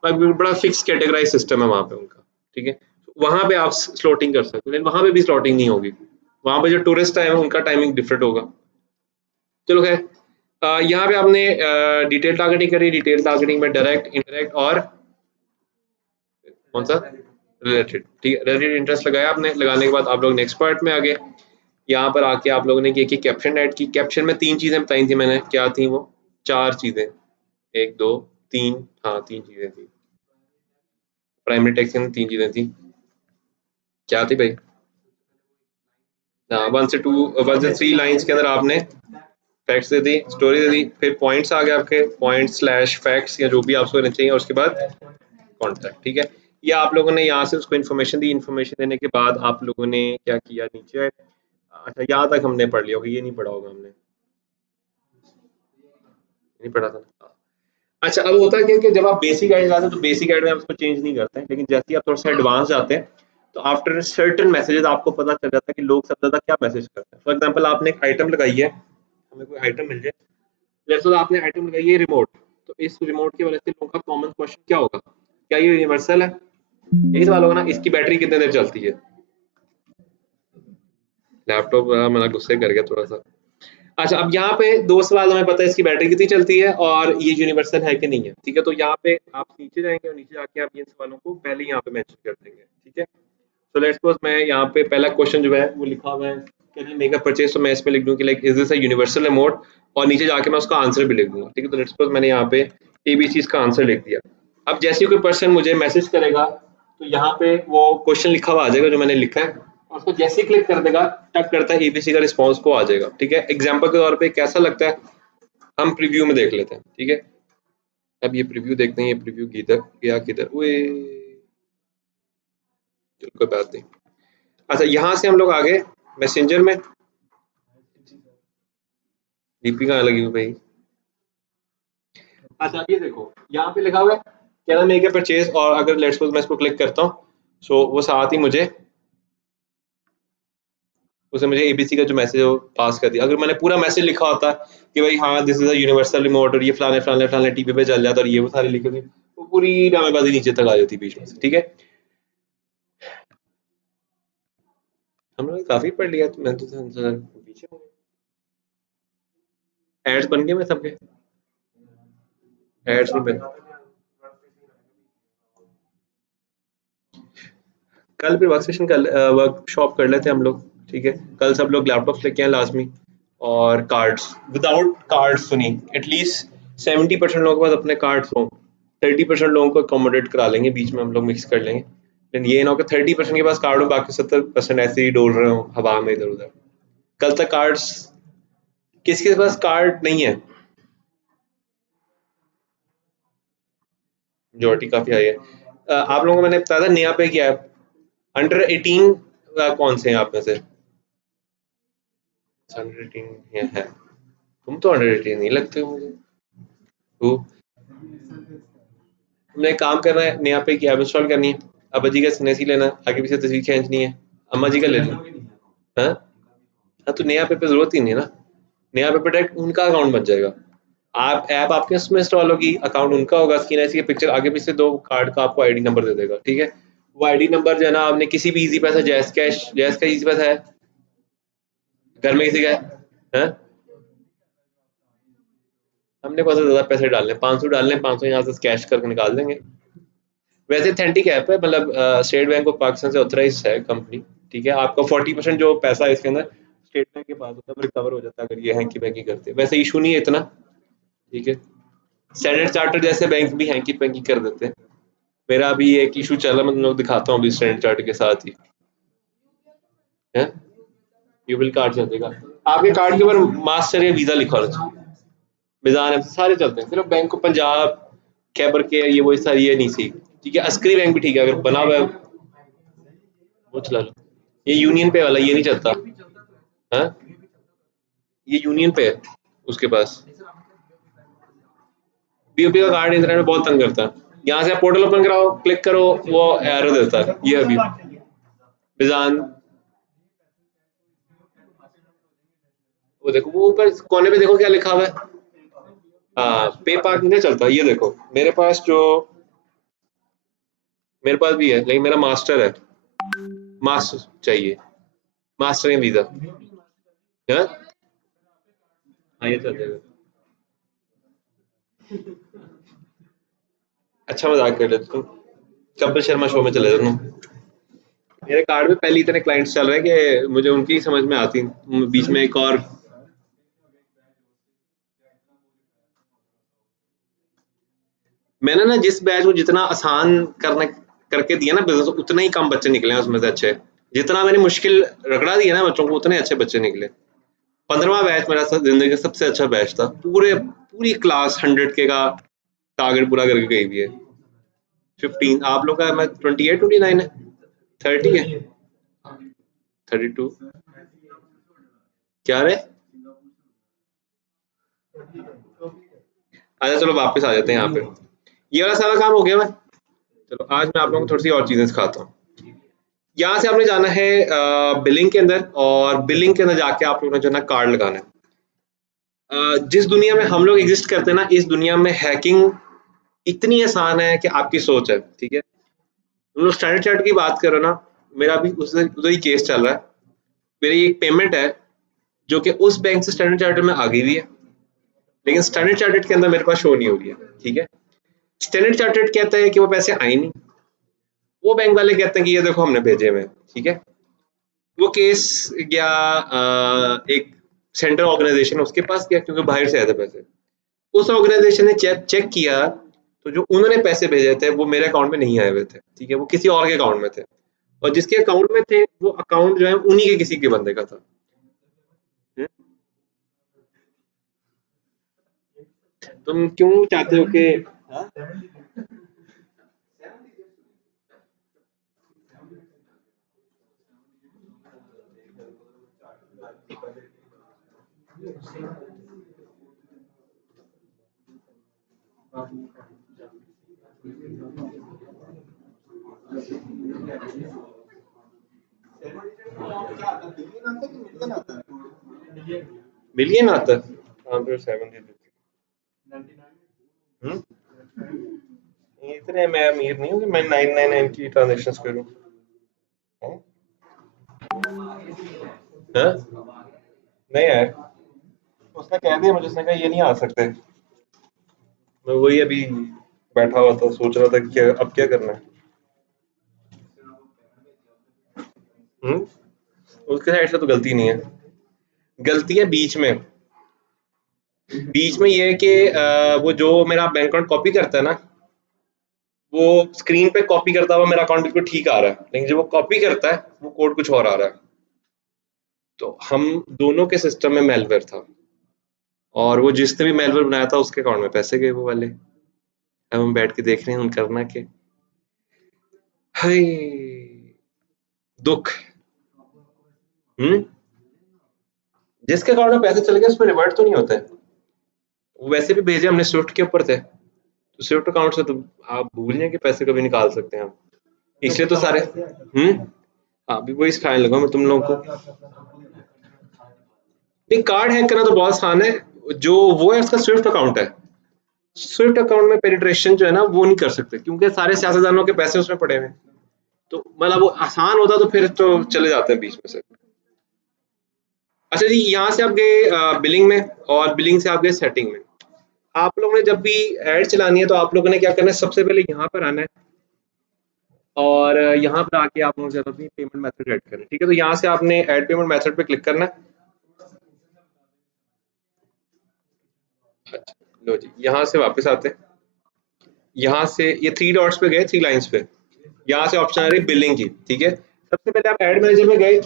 बड़ा फिक्स कैटेगराइज़ सिस्टम है वहाँ पे उनका। ठीक है? वहाँ पे आप स्लॉटिंग कर सकते हो, लेकिन वहाँ पे भी स्लॉटिंग नहीं होगी। वहाँ पे जो टूरिस्ट टाइम है उनका टाइमिंग डिफरेंट होगा। चलो खैर, यहाँ पे आपने डिटेल टारगेटिंग करी। डिटेल टारगेटिंग में डायरेक्ट, इनडायरेक्ट और कौन सा रिलेटेड, ठीक है। रिलेटेड इंटरेस्ट लगाया आपने, लगाने के बाद आप लोग नेक्स्ट पार्ट में आ गए। यहाँ पर आके आप लोगों ने क्या कि कैप्शन ऐड की। कैप्शन में 3 चीज़ें बताई थी मैंने, क्या थी वो? 4 चीज़ें, 1, 2, 3, हाँ 3 चीज़ें थी। प्राइमरी टेक्स्ट के अंदर 3 चीज़ें थी। क्या थी भाई? हाँ, 1 से 2, 1 से 3 लाइन्स के अंदर आपने facts they the, story they दी, फिर पॉइंट्स आ गए आपके, पॉइंट स्लैश फैक्ट्स या जो भी आपको देना चाहिए, और उसके बाद कॉन्टैक्ट, ठीक है। ये आप लोगों ने यहाँ से उसको इन्फॉर्मेशन दी। इन्फॉर्मेशन देने के बाद आप लोगों ने क्या किया नीचे? अच्छा, यहाँ तक हमने पढ़ लिया होगा, ये नहीं पढ़ा होगा हमने, नहीं पढ़ा था। अच्छा, अब होता है क्या कि जब आप बेसिक गाइड लाते हैं तो बेसिक गाइड में आप उसको चेंज नहीं करते हैं, लेकिन जैसे ही आप थोड़ा सा एडवांस जाते हैं तो आफ्टर सर्टेन मैसेजेस आपको पता चल जाता है कि लोग सबसे ज्यादा क्या मैसेज करते हैं। फॉर एग्जांपल, आपने एक आइटम लगाई है, हमें कोई आइटम मिल जाए, जैसे आपने आइटम लगाई है रिमोट, तो इस रिमोट की वजह से लोगों का कॉमन क्वेश्चन क्या होगा? क्या ये यूनिवर्सल है? यही सवाल होगा ना, इसकी बैटरी कितने देर चलती है? लैपटॉप मेरा गुस्से कर गया थोड़ा सा। अच्छा, अब यहाँ पे 2 सवाल हमें पता है, इसकी बैटरी कितनी चलती है और ये यूनिवर्सल है कि नहीं है, ठीक है? तो यहाँ पे आप नीचे जाएँगे और नीचे जाके आप इन सवालों को पहले ही यहाँ पे मेंशन कर देंगे, ठीक है? तो लेट्स सपोज मैं यहाँ पे पहला क्वेश्चन जो है वो लिखा हुआ है, can you make a purchase, तो मैं इसमें लिख दूँ कि like is this a universal remote, और नीचे जाके मैं उसका आंसर भी लिख दूँगा, ठीक है? तो लेट्स सपोज मैंने यहाँ पे एबीसी का आंसर लिख दिया। अब जैसे ही कोई पर्सन मुझे मैसेज करेगा तो यहाँ पे वो क्वेश्चन लिखा हुआ आ जाएगा जो मैंने लिखा है, और उसको जैसे ही क्लिक कर देगा, टक करता है एबीसी का रिस्पॉन्स को आ जाएगा, ठीक है? एग्जाम्पल के तौर पे कैसा लगता है, हम प्रीव्यू में देख लेते हैं, ठीक है? अब ये प्रीव्यू देखते हैं, ये प्रीव्यू किधर गया, किधर ओए, चलो कोई बात नहीं। अच्छा, यहाँ से हम लोग आ गए मैसेंजर में। डीपी कहाँ लगी हुई भाई? अच्छा, ये देखो यहाँ पे लिखा हुआ है can I make a purchase, और अगर लेट्स सपोज मैं इसको क्लिक करता हूँ, सो वो साथ ही मुझे उसने मुझे एबीसी का जो मैसेज है वो पास कर दिया। अगर मैंने पूरा मैसेज लिखा होता कि भाई हाँ this is a universal remote और ये फलाने फलाने फलाने टीवी पे चल जाता और ये वो सारी लिखी थी, वो पूरी नामेबाजी नीचे तक आ जाती बीच में से, ठीक है? हम लोग काफी पढ़ लिया, तो मैं तो पीछे हूँ। एड्स बन गए मैं सबके, एड्स नहीं बन। कल फिर वर्क सेशन कर वर्कशॉप कर लेते हैं हम लोग, ठीक है? कल सब लोग लैपटॉप लेके आए लाजमी, और कार्ड्स, विदाउट कार्ड्स सुनी, एटलीस्ट 70% लोगों के पास अपने कार्ड्स हों। 30% लोगों को अकोमोडेट करा लेंगे, बीच में हम लोग मिक्स कर लेंगे, लेकिन ये ना हो कि 30% के पास कार्ड हो, बाकी 70% ऐसे ही डोल रहे हो हवा में इधर उधर। कल तक कार्ड्स, किसके पास कार्ड नहीं है? मेजोरिटी काफी हाई है। आप लोगों को मैंने बताया था नया पे किया है, अंडर 18 कौन से हैं आप में से? अंडर 18 है? तुम तो अंडर 18 नहीं लगते हो मुझे। वो हमने एक काम करना है, नया पे की ऐप इंस्टॉल करनी है, अब्बा जी का स्नेसी लेना है, आगे पीछे तस्वीर खींचनी है, अम्मा जी का ले लो। हाँ, हाँ, तो नया पे पे जरूरत ही नहीं है ना। नया पे पे डायरेक्ट उनका अकाउंट बन जाएगा। आप ऐप आपके उसमें इंस्टॉल होगी, अकाउंट उनका होगा, स्किन ऐसी पिक्चर आगे पीछे दो, कार्ड का आपको आईडी नंबर दे देगा, ठीक है? वो आईडी नंबर जो है ना, आपने किसी भी इजी पैसा, जैस कैश, जैस का इजी पैसा है घर में किसी का है? हाँ? हमने कौन सा ज्यादा पैसे डालने, 500 डालने, 500 यहाँ से कैश करके निकाल देंगे। वैसे ऑथेंटिक ऐप है, मतलब स्टेट बैंक ऑफ पाकिस्तान से ऑथराइज है कंपनी, ठीक है? आपका 40% जो पैसा है इसके अंदर स्टेट बैंक के पास होता है, रिकवर हो जाता है अगर ये हैंकी पैंकी करते हैं। वैसे इशू नहीं है इतना, ठीक है? स्टैंडर्ड चार्टर्ड जैसे बैंक भी हैंकी पैंकी कर देते हैं। मेरा अभी एक इशू चला, मैं तुम लोग दिखाता हूँ अभी स्टैंडर्ड चार्टर्ड के साथ ही है। यूबिल कार्ड चल देगा, आपके कार्ड के ऊपर मास्टर या वीजा लिखा होना चाहिए, मिजान है, सारे चलते हैं। सिर्फ बैंक ऑफ पंजाब, खैबर के, ये वो सारी ये नहीं सी, ठीक है? अस्करी बैंक भी ठीक है, अगर बना हुआ है वो चला लो। ये यूनियन पे वाला ये नहीं चलता। हाँ, ये यूनियन पे है उसके पास। पीओपी का कार्ड इंटरनेट में बहुत तंग करता है। यहाँ से आप पोर्टल ओपन कराओ, क्लिक करो, वो एरर देता है। ये अभी मिजान, वो देखो वो ऊपर कोने पे देखो क्या लिखा हुआ है। हाँ, पे पार्क नहीं चलता। ये देखो मेरे पास जो मेरे पास भी है, लेकिन मेरा मास्टर है, मास्टर चाहिए, मास्टर या वीजा। हाँ हाँ, ये चल जाएगा। अच्छा मजाक कर लेते तुम, कपिल शर्मा शो में चले जाओ तुम। मेरे कार्ड में पहले इतने क्लाइंट्स चल रहे हैं कि मुझे उनकी समझ में आती, बीच में एक और। मैंने ना जिस बैच को जितना आसान करने करके दिया ना बिजनेस, उतने ही कम बच्चे निकले हैं उसमें से अच्छे। जितना मैंने मुश्किल रगड़ा दिया ना बच्चों को, उतने अच्छे बच्चे निकले। 15वां बैच मेरा जिंदगी का सबसे अच्छा बैच था, पूरी क्लास 100K का टारगेट पूरा करके गई भी है। 15 आप लोग का, मैं 28 29 है, 30 है, 32 क्या रहे। अच्छा चलो वापस आ जाते हैं यहाँ पे, ये वाला सारा काम हो गया। मैं चलो आज मैं आप लोगों को थोड़ी सी और चीजें सिखाता हूँ। यहाँ से आपने जाना है बिलिंग के अंदर, और बिलिंग के अंदर जाके आप लोगों ने जो है ना कार्ड लगाना है। जिस दुनिया में हम लोग एग्जिस्ट करते हैं ना, इस दुनिया में हैकिंग इतनी आसान है कि आपकी सोच है, ठीक है। हम लोग स्टैंडर्ड चार्ट की बात करो ना, मेरा भी उधर उधर ही केस चल रहा है। मेरी एक पेमेंट है जो कि उस बैंक से स्टैंडर्ड चार्टर्ड में आ गई हुई है, लेकिन स्टैंडर्ड चार्टर्ड के अंदर मेरे पास शो नहीं हो रही है, ठीक है। स्टैंडर्ड चार्टर्ड कहता है कि वो पैसे आए नहीं, वो बैंक वाले कहते हैं कि ये देखो हमने भेजे हुए हैं, ठीक है। वो केस गया एक सेंट्रल ऑर्गेनाइजेशन उसके पास गया, क्योंकि बाहर से आए थे पैसे। उस ऑर्गेनाइजेशन ने चेक चेक किया, तो जो उन्होंने पैसे भेजे थे वो मेरे अकाउंट में नहीं आए हुए थे, ठीक है, वो किसी और के अकाउंट में थे। और जिसके अकाउंट में थे वो अकाउंट जो है उन्हीं के किसी के बंदे का था। हम्म? तुम क्यों चाहते हो कि मिलियन आता है? हाँ फिर 7 दे देते। हम्म? इतने मैं अमीर नहीं हूँ कि मैं 999 की ट्रांजेक्शन करूँ। हाँ? हाँ? नहीं यार, उसने कह दिया मुझे, उसने कहा ये नहीं आ सकते। मैं वही अभी बैठा हुआ था, सोच रहा था कि क्या अब क्या करना है। हम्म? उसके साइड से तो गलती नहीं है, गलती है बीच में। बीच में ये है कि वो जो मेरा बैंक अकाउंट कॉपी करता है ना, वो स्क्रीन पे कॉपी करता हुआ मेरा अकाउंट बिल्कुल ठीक आ रहा है, लेकिन जब वो कॉपी करता है वो कोड कुछ और आ रहा है। तो हम दोनों के सिस्टम में मेलवेयर था, और वो जिसने भी मेलवेयर बनाया था उसके अकाउंट में पैसे गए वो वाले। अब हम बैठ के देख रहे हैं उन करना के। हाय दुख। हम्म? जिसके अकाउंट में पैसे चले गए उसमें रिवर्ट तो नहीं होता है। वो वैसे भी भेजे हमने स्विफ्ट के ऊपर थे, तो स्विफ्ट अकाउंट से तो आप भूल जाएं कि पैसे कभी निकाल सकते हैं हम, इसलिए तो सारे। हाँ अभी वही सिखाने लगा मैं तुम लोगों को। नहीं, कार्ड हैक करना तो बहुत आसान है। जो वो है उसका स्विफ्ट अकाउंट है, स्विफ्ट अकाउंट में पेनिट्रेशन जो है ना वो नहीं कर सकते, क्योंकि सारे सियासतदानों के पैसे उसमें पड़े हुए हैं। तो मतलब वो आसान होता तो फिर तो चले जाते हैं बीच में से। अच्छा जी, यहाँ से आप गए बिलिंग में, और बिलिंग से आप गए सेटिंग में। आप लोगों ने जब भी ऐड चलानी है तो आप लोगों ने क्या करना है, सबसे पहले यहाँ पर आना है, और यहाँ पर आके आप लोगों से अपनी पेमेंट मेथड ऐड करें, ठीक है। तो यहाँ से आपने ऐड पेमेंट मेथड पे क्लिक करना है। अच्छा, लो जी, यहाँ से वापस आते हैं। यहाँ से ये 3 डॉट्स पे गए, 3 लाइंस पे, यहाँ से ऑप्शन आ रही है बिलिंग की, ठीक है। सबसे पहले आप ऐड मैनेजर में गए,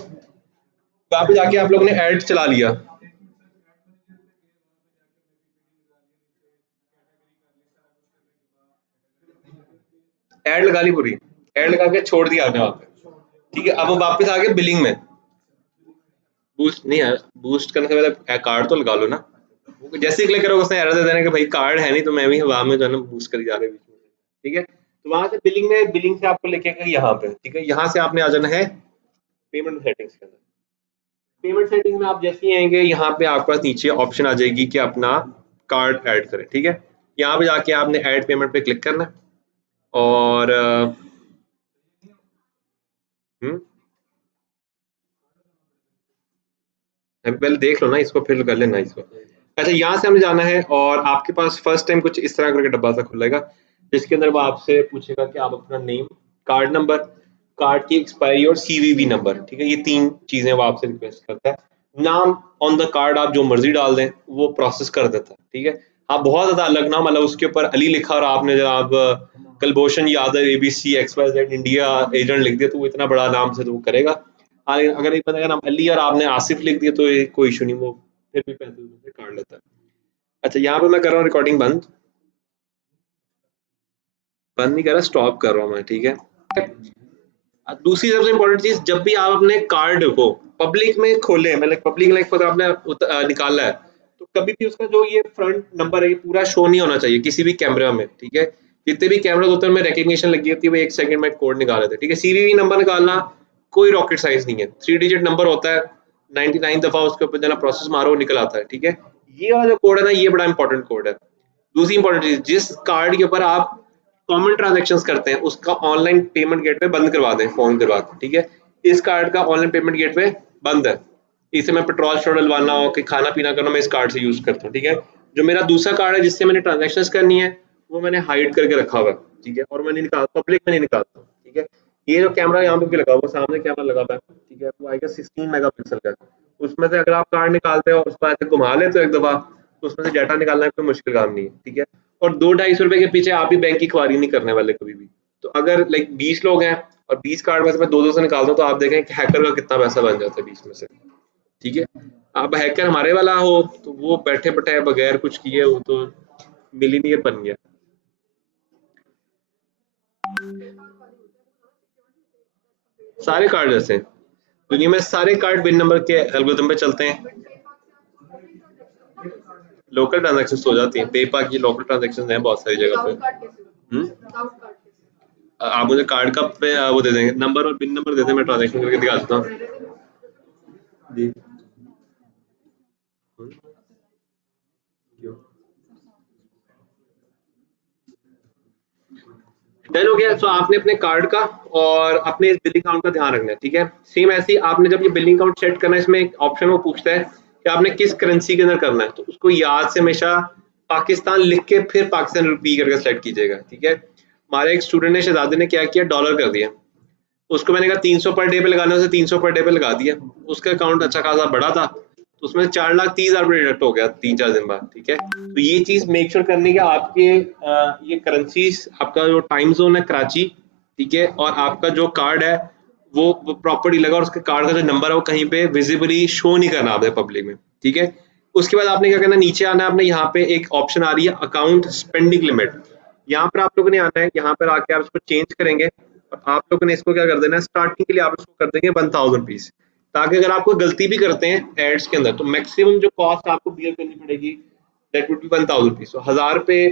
वहां पे जाके आप लोगों ने ऐड चला लिया। ऐड लगा ली पूरी, ऐड लगा के छोड़ दिया आपने वहां पे, ठीक है। अब वो वापस आ गए बिलिंग में। बूस्ट नहीं है, बूस्ट करने से पहले कार्ड तो लगा लो ना। वो जैसे ही क्लिक करोगे उसने एरर दे देना कि भाई कार्ड है नहीं, तो मैं भी हवा में जो है ना बूस्ट करी जा रहे बीच में, ठीक है। तो वहां से बिलिंग में, बिलिंग से आपको लेके गए यहाँ पे, ठीक है। यहाँ से आपने आ जाना है पेमेंट सेटिंग्स के अंदर। पेमेंट सेटिंग में आप जैसे ही आएंगे यहाँ पे आपके पास नीचे ऑप्शन आ जाएगी कि अपना कार्ड ऐड करें, ठीक है। यहाँ पे जाके आपने ऐड पेमेंट पे क्लिक करना है, और अभी पहले देख लो ना इसको, फिर कर लेना इसको। अच्छा, यहाँ से हमें जाना है और आपके पास फर्स्ट टाइम कुछ इस तरह करके डब्बा सा खुलेगा, जिसके अंदर वो आपसे पूछेगा कि आप अपना नेम, कार्ड नंबर, कार्ड की एक्सपायरी और सीवीवी नंबर, ठीक है, ये 3 चीजें वो आपसे रिक्वेस्ट करता है। नाम ऑन द कार्ड आप जो मर्जी डाल दें, वो प्रोसेस कर देता है, ठीक है। आप बहुत ज्यादा अलग ना, मतलब उसके ऊपर अली लिखा और आपने जनाब Kulbhushan Yadav ABC XYZ India agent लिख दिया, तो वो इतना बड़ा नाम से तो वो करेगा। अगर एक बंदे का नाम अली और आपने आसिफ लिख दिया, तो ये कोई इशू नहीं, वो फिर भी पैसे उसमें से काट लेता है। अच्छा, यहाँ पे मैं कर रहा हूँ रिकॉर्डिंग बंद, बंद नहीं कर रहा, स्टॉप कर रहा हूँ मैं, ठीक है। दूसरी सबसे इंपॉर्टेंट चीज, जब भी आप अपने कार्ड को पब्लिक में खोलें, मतलब पब्लिक में एक आपने निकाला है, तो कभी भी उसका जो ये फ्रंट नंबर है ये पूरा शो नहीं होना चाहिए किसी भी कैमरा में, ठीक है। जितने भी कैमरा होते हैं उनमें रिकग्निशन लगी होती है, वो 1 सेकंड में कोड निकाल लेते हैं, ठीक है। सीवीवी नंबर निकालना कोई रॉकेट साइंस नहीं है, 3 डिजिट नंबर होता है, 99 दफा उसके ऊपर जना प्रोसेस मारो वो निकल आता है, ठीक है। ये वाला जो कोड है ना, ये बड़ा इंपॉर्टेंट कोड है। दूसरी इंपॉर्टेंट चीज, जिस कार्ड के ऊपर आप कॉमन ट्रांजेक्शंस करते हैं उसका ऑनलाइन पेमेंट गेटवे बंद करवा दें फोन के बाद, ठीक है। इस कार्ड का ऑनलाइन पेमेंट गेटवे बंद है। इसे मैं पेट्रोल शो डलवाना हो कि खाना पीना करना, मैं इस कार्ड से यूज करता हूँ, ठीक है। जो मेरा दूसरा कार्ड है जिससे मैंने ट्रांजेक्शन करनी है, वो मैंने हाइड करके रखा हुआ है, ठीक है, और मैंने निकाल पब्लिक में नहीं निकालता हूँ, ठीक है। ये जो कैमरा यहाँ पे भी लगा हुआ है, सामने कैमरा लगा हुआ है, ठीक है, वो आएगा 16 मेगापिक्सल का। उसमें से अगर आप कार्ड निकालते हो, उसको ऐसे घुमा लेते हो एक दफा, तो उसमें से डाटा निकालना कोई मुश्किल काम नहीं है, ठीक है। और 200-250 रुपए के पीछे आप भी बैंक की ख्वारी नहीं करने वाले कभी भी। तो अगर लाइक 20 लोग हैं और 20 कार्ड में से मैं 2-2 से निकालता हूँ, तो आप देखें कि हैकर का कितना पैसा बन जाता है 20 में से, ठीक है। अब हैकर हमारे वाला हो तो वो बैठे बैठे बगैर कुछ किए वो तो मिलीनियर बन गया। सारे कार्ड जैसे दुनिया में सारे कार्ड बिन नंबर के एल्गोरिथम पे चलते हैं। लोकल ट्रांजेक्शन हो जाती हैं, पेपा की लोकल ट्रांजेक्शन है बहुत सारी जगह पे। आप मुझे कार्ड का पे वो दे देंगे नंबर और बिन नंबर दे दें, मैं ट्रांजेक्शन करके दिखा देता हूँ जी। डन हो गया। तो आपने अपने कार्ड का और अपने इस बिलिंग अकाउंट का ध्यान रखना है, ठीक है। सेम ऐसे ही आपने जब ये बिलिंग अकाउंट सेट करना है, इसमें एक ऑप्शन वो पूछता है कि आपने किस करेंसी के अंदर करना है, तो उसको याद से हमेशा पाकिस्तान लिख के फिर पाकिस्तान रुपी करके सेलेक्ट कीजिएगा, ठीक है। हमारे एक स्टूडेंट ने शहजादे ने क्या किया, डॉलर कर दिया। उसको मैंने कहा 300 पर डे पे लगाना, उसे 300 पर डे पे लगा दिया। उसका अकाउंट अच्छा खासा बड़ा था, तो उसमें 4,30,000 रुपये डिडक्ट हो गया 3-4 दिन बाद, ठीक है। तो ये चीज मेक श्योर करने की आपके ये करेंसीज, आपका जो टाइम जोन है कराची, ठीक है, और आपका जो कार्ड है वो प्रॉपर्ली लगा, और उसके कार्ड का जो नंबर है वो कहीं पे विजिबली शो नहीं करना आपने पब्लिक में, ठीक है। उसके बाद आपने क्या करना है, नीचे आना है आपने, यहाँ पे एक ऑप्शन आ रही है अकाउंट स्पेंडिंग लिमिट। यहाँ पर आप लोगों ने आना है, यहाँ पर आके आप इसको चेंज करेंगे, और आप लोगों ने इसको क्या कर देना है, स्टार्टिंग के लिए आप इसको कर देंगे 1000 रुपीज, ताकि अगर आप कोई गलती भी करते हैं एड्स के अंदर, तो मैक्सिमम जो कॉस्ट आपको बियर करनी पड़ेगी दैट वुड बी 1000 रुपीज। तो 1000 रुपए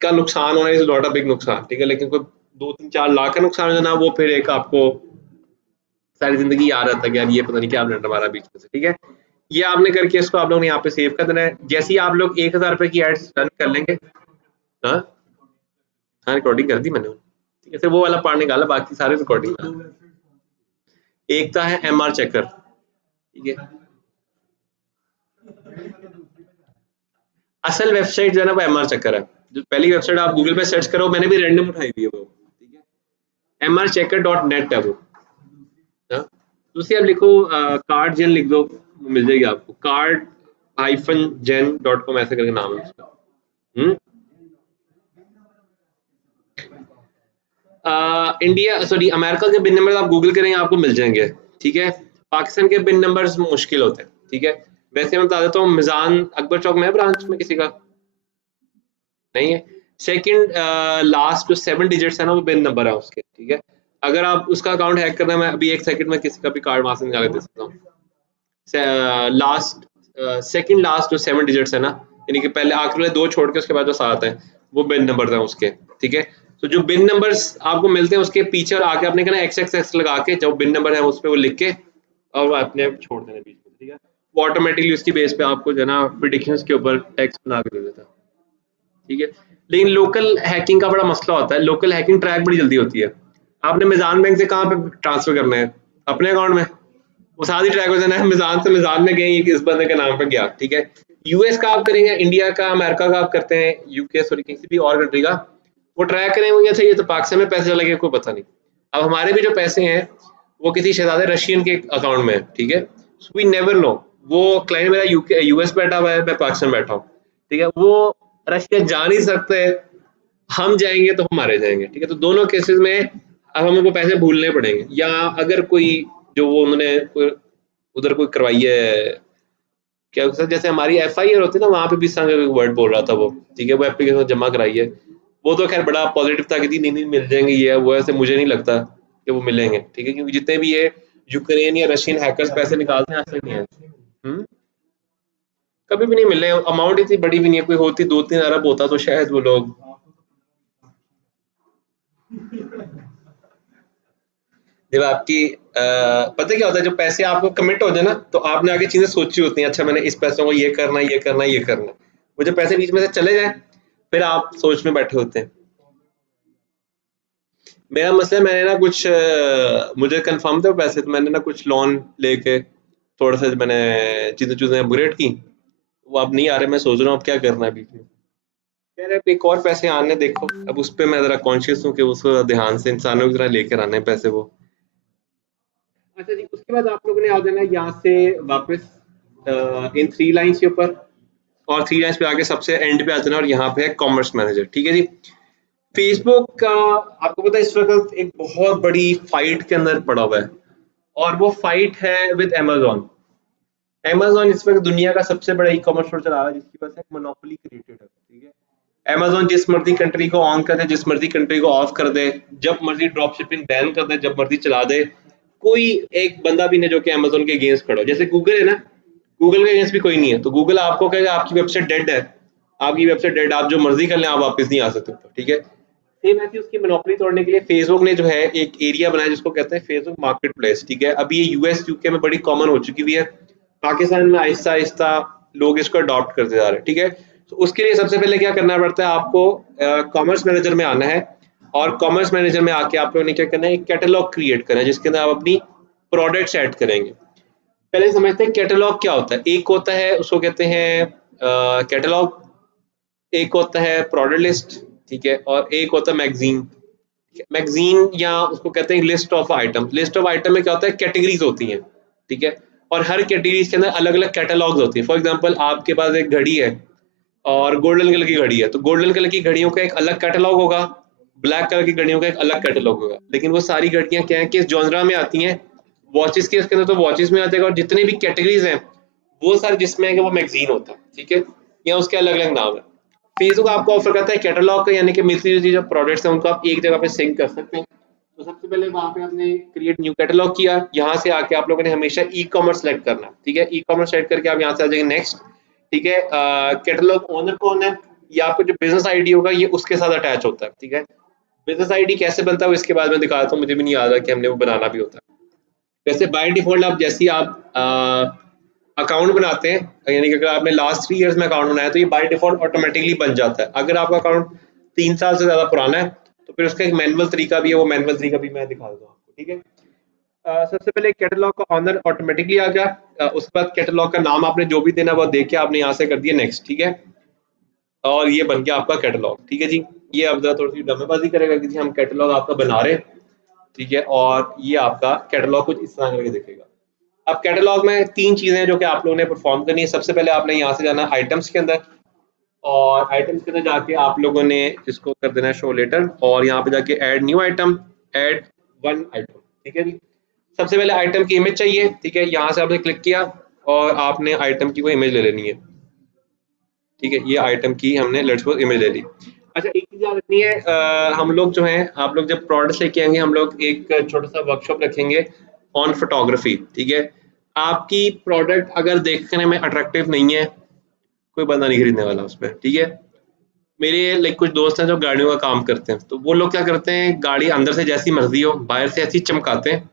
का नुकसान होना इज नॉट अ बिग नुकसान, ठीक है। लेकिन कोई 2-3-4 लाख का नुकसान हो जाना, वो फिर एक आपको सारी जिंदगी याद रहता है कि यार ये पता नहीं क्या ब्लेंडर मारा बीच में से, ठीक है। ये आपने करके इसको आप लोग ने यहाँ पे सेव कर देना है। जैसे ही आप लोग 1000 रुपए की एड्स रन कर लेंगे, हाँ हाँ रिकॉर्डिंग कर दी मैंने, ठीक है। सिर्फ वो वाला पार्ट निकाला, बाकी सारे रिकॉर्डिंग। एक था है MR चेकर, ठीक है। असल वेबसाइट जो है ना वो MR चेकर है। जो पहली वेबसाइट आप गूगल पे सर्च करो, मैंने भी रैंडम उठाई हुई है वो, ठीक है। mrchecker.net है वो, हाँ? दूसरी आप लिखो कार्ड जेन लिख दो, वो मिल जाएगी आपको, card-gen.com ऐसे करके नाम है उसका। इंडिया सॉरी अमेरिका के बिन नंबर आप गूगल करेंगे आपको मिल जाएंगे, ठीक है। पाकिस्तान के बिन नंबर्स मुश्किल होते हैं, ठीक है। वैसे मैं बता देता हूँ, मिजान अकबर चौक में है ब्रांच में किसी का नहीं है। सेकंड लास्ट जो 7 डिजिट्स है ना, वो बिन नंबर है उसके, ठीक है। अगर आप उसका अकाउंट हैक करना है, मैं अभी 1 सेकंड में किसी का भी कार्ड वहां से निकाल के दे सकता हूँ। लास्ट सेकंड लास्ट जो 7 डिजिट्स है ना, यानी कि पहले आखिर वाले 2 छोड़ के उसके बाद जो 7 है, वो बिन नंबर है उसके, ठीक है। तो जो बिन नंबर्स आपको मिलते हैं उसके पीछे और आगे आपने कहना XXX लगा के, जो बिन नंबर है उस पर वो लिख के और वो अपने आप छोड़ देना बीच में, ठीक है। वो ऑटोमेटिकली उसकी बेस पे आपको जो है ना प्रिडिक्शंस के ऊपर टेक्स्ट बना के दे देता है, ठीक है। लेकिन लोकल हैकिंग का बड़ा मसला होता है, लोकल हैकिंग ट्रैक बड़ी जल्दी होती है। आपने मिजान बैंक से कहाँ पे ट्रांसफर करना है? अपने अकाउंट में। वो साथ ही ट्रैक हो जाना है, मिजान से मिजान में गए, इस बंदे के नाम पे गया, ठीक है। यूएस का आप करेंगे, इंडिया का, अमेरिका का आप करते हैं, यूके सॉरी किसी भी और कंट्री का, वो ट्रैक करेंगे अच्छा ये तो पाकिस्तान में पैसे चले गए, कोई पता नहीं। अब हमारे भी जो पैसे हैं वो किसी शहजादे रशियन के अकाउंट में है, ठीक है। सो वी नेवर नो, वो क्लाइंट मेरा यूके यूएस बैठा हुआ है, मैं पाकिस्तान बैठा हूँ, ठीक है। वो रशिया जा नहीं सकते, हम जाएंगे तो हम मारे जाएंगे, ठीक है। तो दोनों केसेस में अब हमें वो पैसे भूलने पड़ेंगे, या अगर कोई जो वो उन्होंने उधर कोई करवाई है, क्या सर, जैसे हमारी एफआईआर होती है ना, वहाँ पे भी संग वर्ड बोल रहा था वो, ठीक है, वो एप्लीकेशन जमा कराई है, वो तो खैर बड़ा पॉजिटिव था कि नहीं नहीं मिल जाएंगे ये है वो, ऐसे मुझे नहीं लगता कि वो मिलेंगे, ठीक है, क्योंकि जितने भी ये यूक्रेन या रशियन हैकर्स पैसे निकालते हैं आज तक नहीं है। कभी भी नहीं मिल रहे, अमाउंट इतनी बड़ी भी नहीं है, कोई होती 2-3 अरब होता तो शायद वो लोग। जब आपकी पता क्या होता है, जब पैसे आपको कमिट हो जाए ना, तो आपने आगे चीजें सोची होती हैं, अच्छा मैंने इस पैसों को ये करना ये करना ये करना, वो जब पैसे बीच में से चले जाए फिर आप सोच में बैठे होते हैं। मेरा मसला है, मैंने ना कुछ मुझे कंफर्म थे वो पैसे, तो मैंने ना कुछ लोन लेके थोड़ा सा मैंने चीजें चीजें अपग्रेड की, वो अब नहीं आ रहे, मैं सोच रहा हूँ अब क्या करना है बीच में। कह रहे अब एक और पैसे आने देखो, अब उस पे मैं जरा कॉन्शियस हूँ कि उसको ध्यान से इंसानों की तरह लेकर आने हैं पैसे वो। अच्छा जी, उसके बाद आप लोगों ने आ जाना है यहाँ से वापस इन 3 लाइन्स के ऊपर, और 3 लाइन्स पे आके सबसे एंड पे आ जाना, और यहाँ पे है कॉमर्स मैनेजर, ठीक है जी। फेसबुक का आपको पता है इस वक्त एक बहुत बड़ी फाइट के अंदर पड़ा हुआ है, और वो फाइट है विद अमेजोन। अमेजोन इस वक्त दुनिया का सबसे बड़ा ई कॉमर्स स्टोर चला रहा है, जिसकी वजह से एक मोनोपोली क्रिएटेड है, ठीक है। अमेजोन जिस मर्जी कंट्री को ऑन कर दे, जिस मर्जी कंट्री को ऑफ कर दे, जब मर्जी ड्रॉप शिपिंग बैन कर दे, जब मर्जी चला दे, कोई एक बंदा भी नहीं जो कि अमेजोन के अगेंस्ट खड़ा हो। जैसे गूगल है ना, गूगल के अगेंस्ट भी कोई नहीं है, तो गूगल आपको कहेगा आपकी वेबसाइट डेड है, आपकी वेबसाइट डेड, आप जो मर्जी कर लें, आप वापस नहीं आ सकते ऊपर, ठीक है। सेम ऐसी उसकी मोनोपोली तोड़ने के लिए फेसबुक ने जो है एक एरिया बनाया जिसको कहते हैं फेसबुक मार्केट प्लेस, ठीक है। अभी ये यूएस यूके में बड़ी कॉमन हो चुकी हुई है, पाकिस्तान में आहिस्ता आहिस्ता लोग इसको अडॉप्ट करते जा रहे हैं, ठीक है। तो उसके लिए सबसे पहले क्या करना पड़ता है आपको, कॉमर्स मैनेजर में आना है, और कॉमर्स मैनेजर में आके आप लोगों ने क्या करना है, एक कैटलॉग क्रिएट करना है जिसके अंदर आप अपनी प्रोडक्ट्स ऐड करेंगे। पहले समझते हैं कैटलॉग क्या होता है। एक होता है उसको कहते हैं कैटलॉग, एक होता है प्रोडक्ट लिस्ट, ठीक है, और एक होता है मैगजीन। मैगजीन या उसको कहते हैं list of item. List of item में क्या होता है, कैटेगरीज होती हैं, ठीक है, और हर कैटेगरीज के अंदर अलग अलग कैटलॉग्स होती है। फॉर एग्जांपल आपके पास एक घड़ी है और गोल्डन कलर की घड़ी है, तो गोल्डन कलर की घड़ियों का एक अलग कैटलॉग होगा, ब्लैक कलर की घड़ियों का एक अलग कैटलॉग होगा। लेकिन वो सारी घड़ियां क्या है, किस जॉनरा में आती हैं, वॉचेस के उसके अंदर तो वॉचेस में आ जाएगा, और जितने भी कैटेगरीज हैं वो सारे जिसमें है कि वो मैगजीन होता है, ठीक है, या उसके अलग अलग नाम है। फेसबुक आपको ऑफर करता है कैटलॉग का, यानी कि मिलती जुलती जो प्रोडक्ट्स हैं उनको आप एक जगह पे सिंक कर सकते हैं। तो सबसे पहले वहां पे आपने क्रिएट न्यू कैटलॉग किया, यहाँ से आके आप लोगों ने हमेशा ई कॉमर्स सेलेक्ट करना, ठीक है। ई कॉमर्स सेलेक्ट करके आप यहाँ से आ जाएंगे नेक्स्ट, ठीक है। कैटलॉग ओनर कौन है, ये आपको जो बिजनेस आईडी होगा ये उसके साथ अटैच होता है, ठीक है। बिजनेस आईडी कैसे बनता है वो इसके बाद में दिखाता हूँ, मुझे भी नहीं याद है कि हमने वो बनाना भी होता है। वैसे बाय डिफॉल्ट आप जैसे ही आप अकाउंट बनाते हैं, यानी कि अगर आपने लास्ट 3 इयर्स में अकाउंट बनाया तो ये बाय डिफॉल्ट ऑटोमेटिकली बन जाता है। अगर आपका अकाउंट 3 साल से ज्यादा पुराना है तो फिर उसका एक मैनुअल तरीका भी है, वो मैनुअल तरीका भी मैं दिखा देता हूँ आपको, ठीक है। सबसे पहले कैटलॉग का ऑनर ऑटोमेटिकली आ गया, उसके बाद कैटलॉग का नाम आपने जो भी देना वो देख के आपने यहाँ से कर दिया नेक्स्ट, ठीक है, और ये बन गया आपका कैटलॉग, ठीक है जी। ये अब जरा थोड़ी सी ड्रामेबाजी करेगा कि जी हम कैटलॉग आपका बना रहे हैं, ठीक है, और ये आपका कैटलॉग कुछ इस तरह करके दिखेगा। अब कैटलॉग में 3 चीजें हैं जो कि आप लोगों ने परफॉर्म करनी है। सबसे पहले आपने यहाँ से जाना है आइटम्स के अंदर, और आइटम्स के अंदर जाके आप लोगों ने इसको कर देना है शो लेटर, और यहाँ पे जाके add new item, add 1 item, ठीक है जी। सबसे पहले आइटम की इमेज चाहिए, ठीक है, यहाँ से आपने क्लिक किया और आपने आइटम की कोई इमेज ले लेनी है, ठीक है। ये आइटम की हमने लेट्स सपोज इमेज ले ली। अच्छा एक चीज याद रखनी है, हम लोग जो हैं, आप लोग जब प्रोडक्ट्स लेके आएंगे हम लोग एक छोटा सा वर्कशॉप रखेंगे ऑन फोटोग्राफी, ठीक है। आपकी प्रोडक्ट अगर देखने में अट्रैक्टिव नहीं है, कोई बंदा नहीं खरीदने वाला उस पर, ठीक है। मेरे लाइक कुछ दोस्त हैं जो गाड़ियों का काम करते हैं, तो वो लोग क्या करते हैं, गाड़ी अंदर से जैसी मर्जी हो बाहर से ऐसी चमकाते हैं,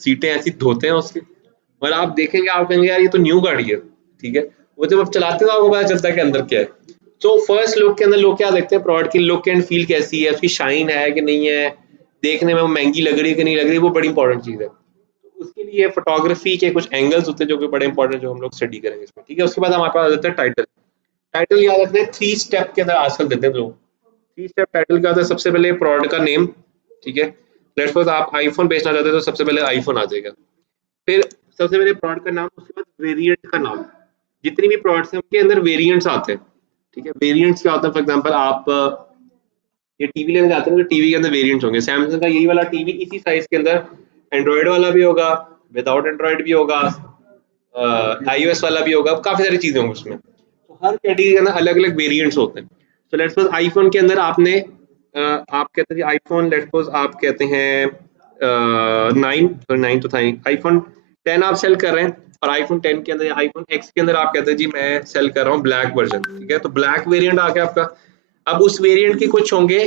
सीटें ऐसी धोते हैं उसकी, और आप देखेंगे आप कहेंगे यार ये तो न्यू गाड़ी है, ठीक है। वो जब आप चलाते हो आपको पता चलता है कि अंदर क्या है। तो फर्स्ट लुक के अंदर लोग क्या देखते हैं, प्रोडक्ट की लुक एंड फील कैसी है, उसकी शाइन है कि नहीं है, देखने में वो महंगी लग रही है कि नहीं लग रही, वो बड़ी इंपॉर्टेंट चीज़ है। तो उसके लिए फोटोग्राफी के कुछ एंगल्स होते हैं जो कि बड़े इंपॉर्टेंट, जो हम लोग स्टडी करेंगे इसमें, ठीक है। उसके बाद हमारे पास आ जाता है टाइटल। टाइटल याद रखते हैं 3 स्टेप के अंदर आजकल देते हैं लोग। 3 स्टेप टाइटल क्या होता है? सबसे पहले प्रोडक्ट का नेम, ठीक है। लेट्स सपोज आप आईफोन बेचना चाहते हैं तो सबसे पहले आईफोन आ जाएगा। फिर सबसे पहले प्रोडक्ट का नाम, उसके बाद वेरिएंट का नाम। जितनी भी प्रोडक्ट्स हैं उनके अंदर वेरिएंट्स आते हैं, ठीक है। वेरिएंट्स क्या होता है? फॉर एग्जांपल आप ये टीवी लेने जाते हैं तो टीवी के अंदर वेरिएंट्स होंगे। सैमसंग का यही वाला टीवी इसी साइज के अंदर एंड्रॉइड वाला भी होगा, विदाउट एंड्रॉइड भी होगा, आईओएस वाला भी होगा, काफी सारी चीजें होंगी उसमें। तो हर कैटेगरी के अंदर अलग अलग वेरिएंट्स होते हैं। तो लेट्स सपोज आईफोन के अंदर आपने आप कहते हैं आईफोन, लेट्स सपोज आप कहते हैं 9, सॉरी 9 तो था नहीं, आईफोन 10 आप सेल कर रहे हैं, और आईफोन 10 के अंदर या आईफोन एक्स के अंदर आप कहते हैं जी मैं सेल कर रहा हूँ ब्लैक वर्जन, ठीक है। तो ब्लैक वेरिएंट आ गया आपका। अब उस वेरिएंट के कुछ होंगे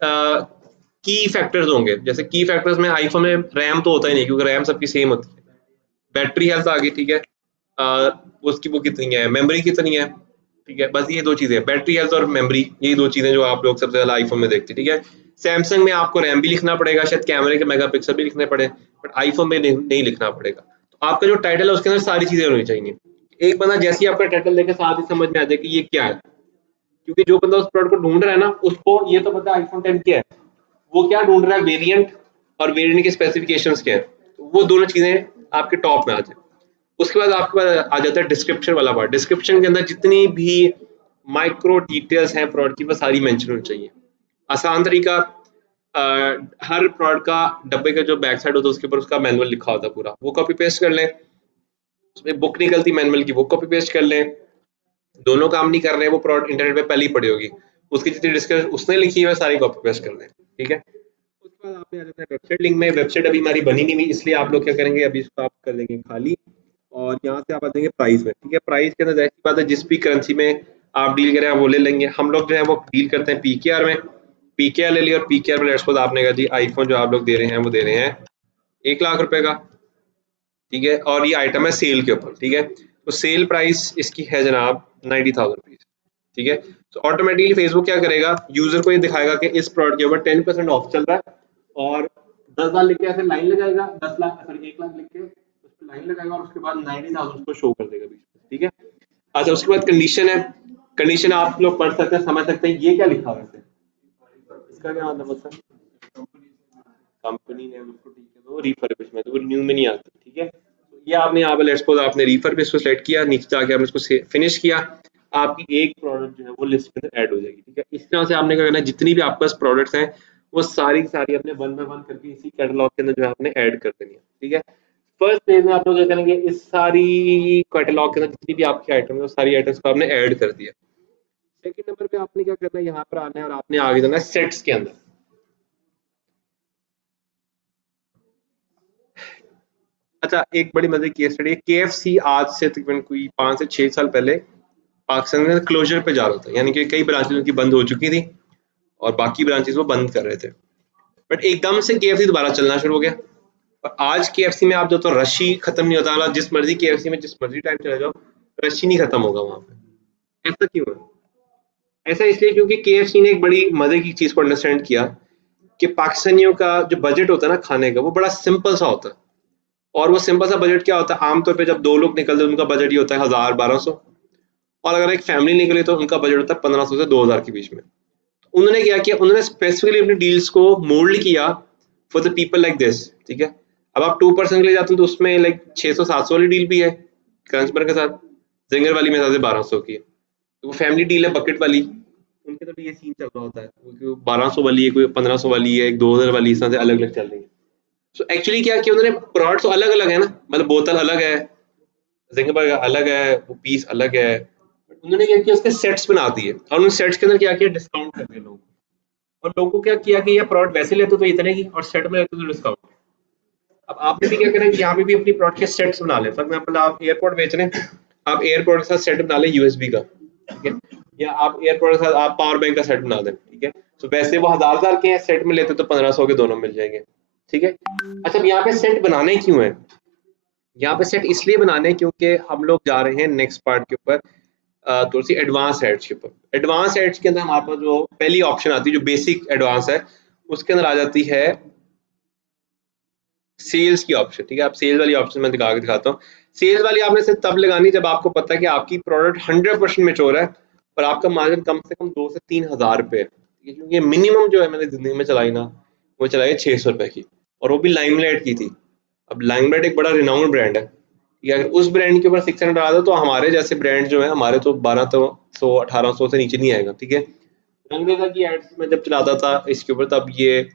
की फैक्टर्स होंगे। जैसे की फैक्टर्स में आईफोन में रैम तो होता ही नहीं, क्योंकि रैम सबकी सेम होती है। बैटरी हेल्थ आ गई, ठीक है। उसकी वो कितनी है, मेमोरी कितनी है, ठीक है। बस ये दो चीजें, बैटरी हेल्थ और मेमोरी, यही दो चीजें जो आप लोग सबसे ज्यादा आईफोन में देखते हैं, ठीक है। सैमसंग में आपको रैम भी लिखना पड़ेगा, शायद कैमरे के मेगापिक्सल भी लिखने पड़े, बट आईफोन में नहीं लिखना पड़ेगा। तो आपका जो टाइटल है उसके अंदर सारी चीजें होनी चाहिए। एक बंदा जैसे ही आपका टाइटल देखे साथ ही समझ में आ जाए कि ये क्या है, क्योंकि जो बंदा उस प्रोडक्ट को ढूंढ रहा है ना, उसको ये तो पता है आईफोन 10 क्या है, वो क्या ढूंढ रहा है, वेरिएंट, और वेरिएंट के स्पेसिफिकेशंस क्या है। तो वो दोनों चीजें आपके टॉप में आ जाए। उसके बाद आपके पास आ जाता है डिस्क्रिप्शन वाला पार्ट। डिस्क्रिप्शन के अंदर जितनी भी माइक्रो डिटेल्स हैं प्रोडक्ट की, वो सारी मेंशन होनी चाहिए। आसान तरीका, अ, हर प्रोडक्ट का डब्बे का जो बैक साइड होता है उसके ऊपर उसका मैनुअल लिखा होता है पूरा, वो कॉपी पेस्ट कर लें। उसमें बुक निकलती मैनुअल की, वो कॉपी पेस्ट कर लें। दोनों काम नहीं कर रहे हैं, वो प्रोडक्ट इंटरनेट पे पहले ही पड़ी होगी, उसकी जितनी डिस्क्रिप्शन उसने लिखी है सारी कॉपी पेस्ट कर लें, ठीक है। उसके बाद आपने आ जाता है वेबसाइट लिंक में। वेबसाइट अभी हमारी बनी नहीं हुई, इसलिए आप लोग क्या करेंगे, अभी इसको आप कर देंगे खाली, और यहाँ से आप आ जाएंगे प्राइस में, ठीक है। प्राइस के अंदर ऐसी बात है, जिस भी करेंसी में आप डील करें आप वो ले लेंगे। हम लोग जो है वो डील करते हैं पीकेआर में। पीकेआर ले लिया, और पीकेआर में लेट्स सपोज आपने कहा जी आईफोन जो आप लोग दे रहे हैं वो दे रहे हैं 1 लाख रुपए का, ठीक है। और ये आइटम है सेल के ऊपर, ठीक है। तो सेल प्राइस इसकी है जनाब 90,000 रुपीज, ठीक है। तो ऑटोमेटिकली फेसबुक क्या करेगा, यूजर को ये दिखाएगा कि इस प्रोडक्ट के ऊपर 10% ऑफ चल रहा है, और 10,000 लिख के ऐसे लाइन लगाएगा, 10 लाख सॉरी 1 लाख लिख के उस पर लाइन लगाएगा, और उसके बाद 90,000 को शो कर देगा बीच में, ठीक है। अच्छा, उसके बाद कंडीशन है। कंडीशन आप लोग पढ़ सकते हैं, समझ सकते हैं, ये क्या लिखा हुआ है, इसका क्या मतलब होता है? कंपनी ने उसको, ठीक है, तो रिफर्बिशमेंट, वो रिन्यू में नहीं आती, ठीक है। तो ये आपने यहाँ पे लेट्स सपोज आपने रिफर्बिश को सेलेक्ट किया, नीचे जाके आपने उसको फिनिश किया, आपकी एक प्रोडक्ट जो है वो लिस्ट के अंदर ऐड हो जाएगी, ठीक है। इस तरह से आपने क्या करना है, जितनी भी आपके पास प्रोडक्ट्स हैं वो सारी की सारी अपने वन बाय वन करके इसी कैटलॉग के अंदर जो है आपने ऐड कर देनी है, ठीक है। फर्स्ट पेज में आप लोग क्या करेंगे, इस सारी कैटलॉग के अंदर जितनी भी आपकी आइटम है वो सारी आइटम्स को आपने ऐड कर दिया। सेकंड नंबर पे आपने क्या करना है, यहाँ पर आना है और आपने आगे जाना है सेट्स के अंदर। अच्छा, एक बड़ी मजे की केस स्टडी है। केएफसी आज से तकरीबन कोई 5 से 6 साल पहले पाकिस्तान में क्लोजर पे जा रहा था, यानी कि कई ब्रांचेस उनकी बंद हो चुकी थी और बाकी ब्रांचेस वो बंद कर रहे थे। बट एकदम से केएफसी दोबारा चलना शुरू हो गया, और आज केएफसी में आप जो तो रश ही खत्म नहीं होता वाला, जिस मर्जी केएफसी में जिस मर्जी टाइम चले जाओ रश ही नहीं खत्म होगा वहां पे। ऐसा क्यों है? ऐसा इसलिए क्योंकि केएफसी ने एक बड़ी मजे की चीज को अंडरस्टैंड किया कि पाकिस्तानियों का जो बजट होता है ना खाने का, वो बड़ा सिंपल सा होता है। और वो सिंपल सा बजट क्या होता है, आमतौर पे जब दो लोग निकलते हैं उनका बजट ही होता है 1000-1200, और अगर एक फैमिली निकले तो उनका बजट होता है 1500 से 2000 के बीच में। उन्होंने क्या किया, उन्होंने स्पेसिफिकली अपनी डील्स को मोल्ड किया for the people like this, ठीक है। अब आप 2% के लिए जाते हैं तो उसमें लाइक 600-700 वाली डील भी है कंज्यूमर के साथ, जिंगर वाली में ज्यादा 1200 की है। तो वो फैमिली डील है बकेट वाली, उनके तो भी ये सीन चल रहा होता है, कोई 1200 वाली है, कोई 1500 वाली है, एक 2000 वाली, इस तरह से अलग अलग चल रही है। सो एक्चुअली क्या किया उन्होंने, प्रोडक्ट्स तो अलग अलग है ना, मतलब बोतल अलग है, जिंगर अलग है, वो पीस अलग है, उन्होंने क्या किया उसके सेट्स बना दिए, और उन सेट्स के अंदर क्या किया, डिस्काउंट कर दिया लोगों को। और लोगों को क्या किया कि ये प्रोडक्ट वैसे लेते तो इतने की, और सेट में लेते तो डिस्काउंट। अब आपने भी क्या करना है, यहाँ पे भी अपनी प्रोडक्ट के सेट्स बना ले। फॉर एग्जाम्पल आप एयरपोर्ट बेच रहे हैं, आप एयरपोर्ट के साथ सेट बना ले यूएसबी का, ठीक है। या आप एयरपोर्ट के साथ आप पावर बैंक का सेट बना दें, ठीक है। तो वैसे वो 1000 के सेट में लेते तो 1500 के दोनों मिल जाएंगे, ठीक है। अच्छा, अब यहाँ पे सेट बनाने क्यों है, यहाँ पे सेट इसलिए बनाने क्योंकि हम लोग जा रहे हैं नेक्स्ट पार्ट के ऊपर, थोड़ी सी एडवांस एड्स के ऊपर। एडवांस एड्स के अंदर हमारे पास जो पहली ऑप्शन आती है जो बेसिक एडवांस है, उसके अंदर आ जाती है सेल्स की ऑप्शन। ठीक है, आप सेल्स वाली ऑप्शन मैं दिखा के दिखाता हूँ। सेल्स वाली आपने सिर्फ तब लगानी जब आपको पता है कि आपकी प्रोडक्ट 100% मेच्योर है और आपका मार्जिन कम से कम 2 से 3 हज़ार रुपए है। ठीक है, क्योंकि मिनिमम जो है मैंने जिंदगी में चलाई ना, वो चलाई है 600 रुपए की, और वो भी लाइमलाइट की थी। अब लाइमलाइट एक बड़ा रिनाउंड ब्रांड है। ठीक है, अगर उस ब्रांड के ऊपर 600 आ दो तो हमारे जैसे ब्रांड जो है हमारे तो 1200 से नीचे नहीं आएगा। ठीक है, रंगरेजा की एड्स में जब चलाता था इसके ऊपर, तब ये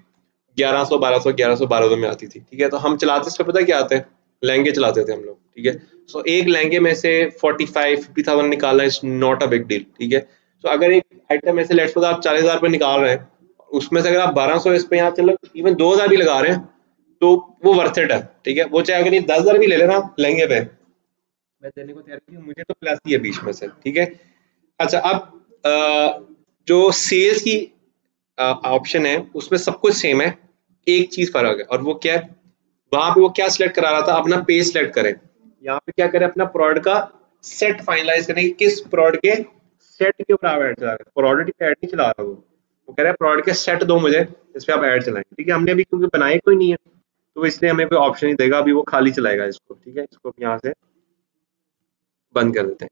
1100 1200 1100 1200 में आती थी। ठीक है, तो हम चलाते इसमें पता क्या आते हैं, लहंगे चलाते थे हम लोग। ठीक है, सो एक लहंगे में से 45-50,000 निकालना is not a big deal. ठीक है, तो अगर एक आइटम में से लेट्स सपोज आप 40,000 रुपए निकाल रहे हैं, उसमें से अगर आप 1200 इस पे यहाँ चलो इवन 2000 भी लगा रहे हैं तो वो वर्थ इट है। ठीक है, वो चाहे अगर ये 10,000 भी ले लेना लहंगे पे, मैं देने को तैयार हूँ, मुझे तो प्लस ही है बीच में से। ठीक है, अच्छा अब जो सेल्स की ऑप्शन है उसमें सब कुछ सेम है, एक चीज फर्क है, और वो क्या है, वहां पे वो क्या सिलेक्ट करा रहा था, अपना पेज सिलेक्ट करें। यहाँ पे क्या करें, अपना प्रोडक्ट का सेट फाइनलाइज करें कि किस प्रोडक्ट के सेट के ऊपर आप ऐड चला रहे हैं। प्रोडक्ट की ऐड नहीं चला रहा वो कह रहा है प्रोडक्ट के सेट दो मुझे, इस पे आप ऐड चलाएंगे। ठीक है, हमने अभी क्योंकि बनाए कोई नहीं है तो इसलिए हमें कोई ऑप्शन नहीं देगा, अभी वो खाली चलाएगा इसको। ठीक है, इसको यहाँ से बंद कर देते हैं।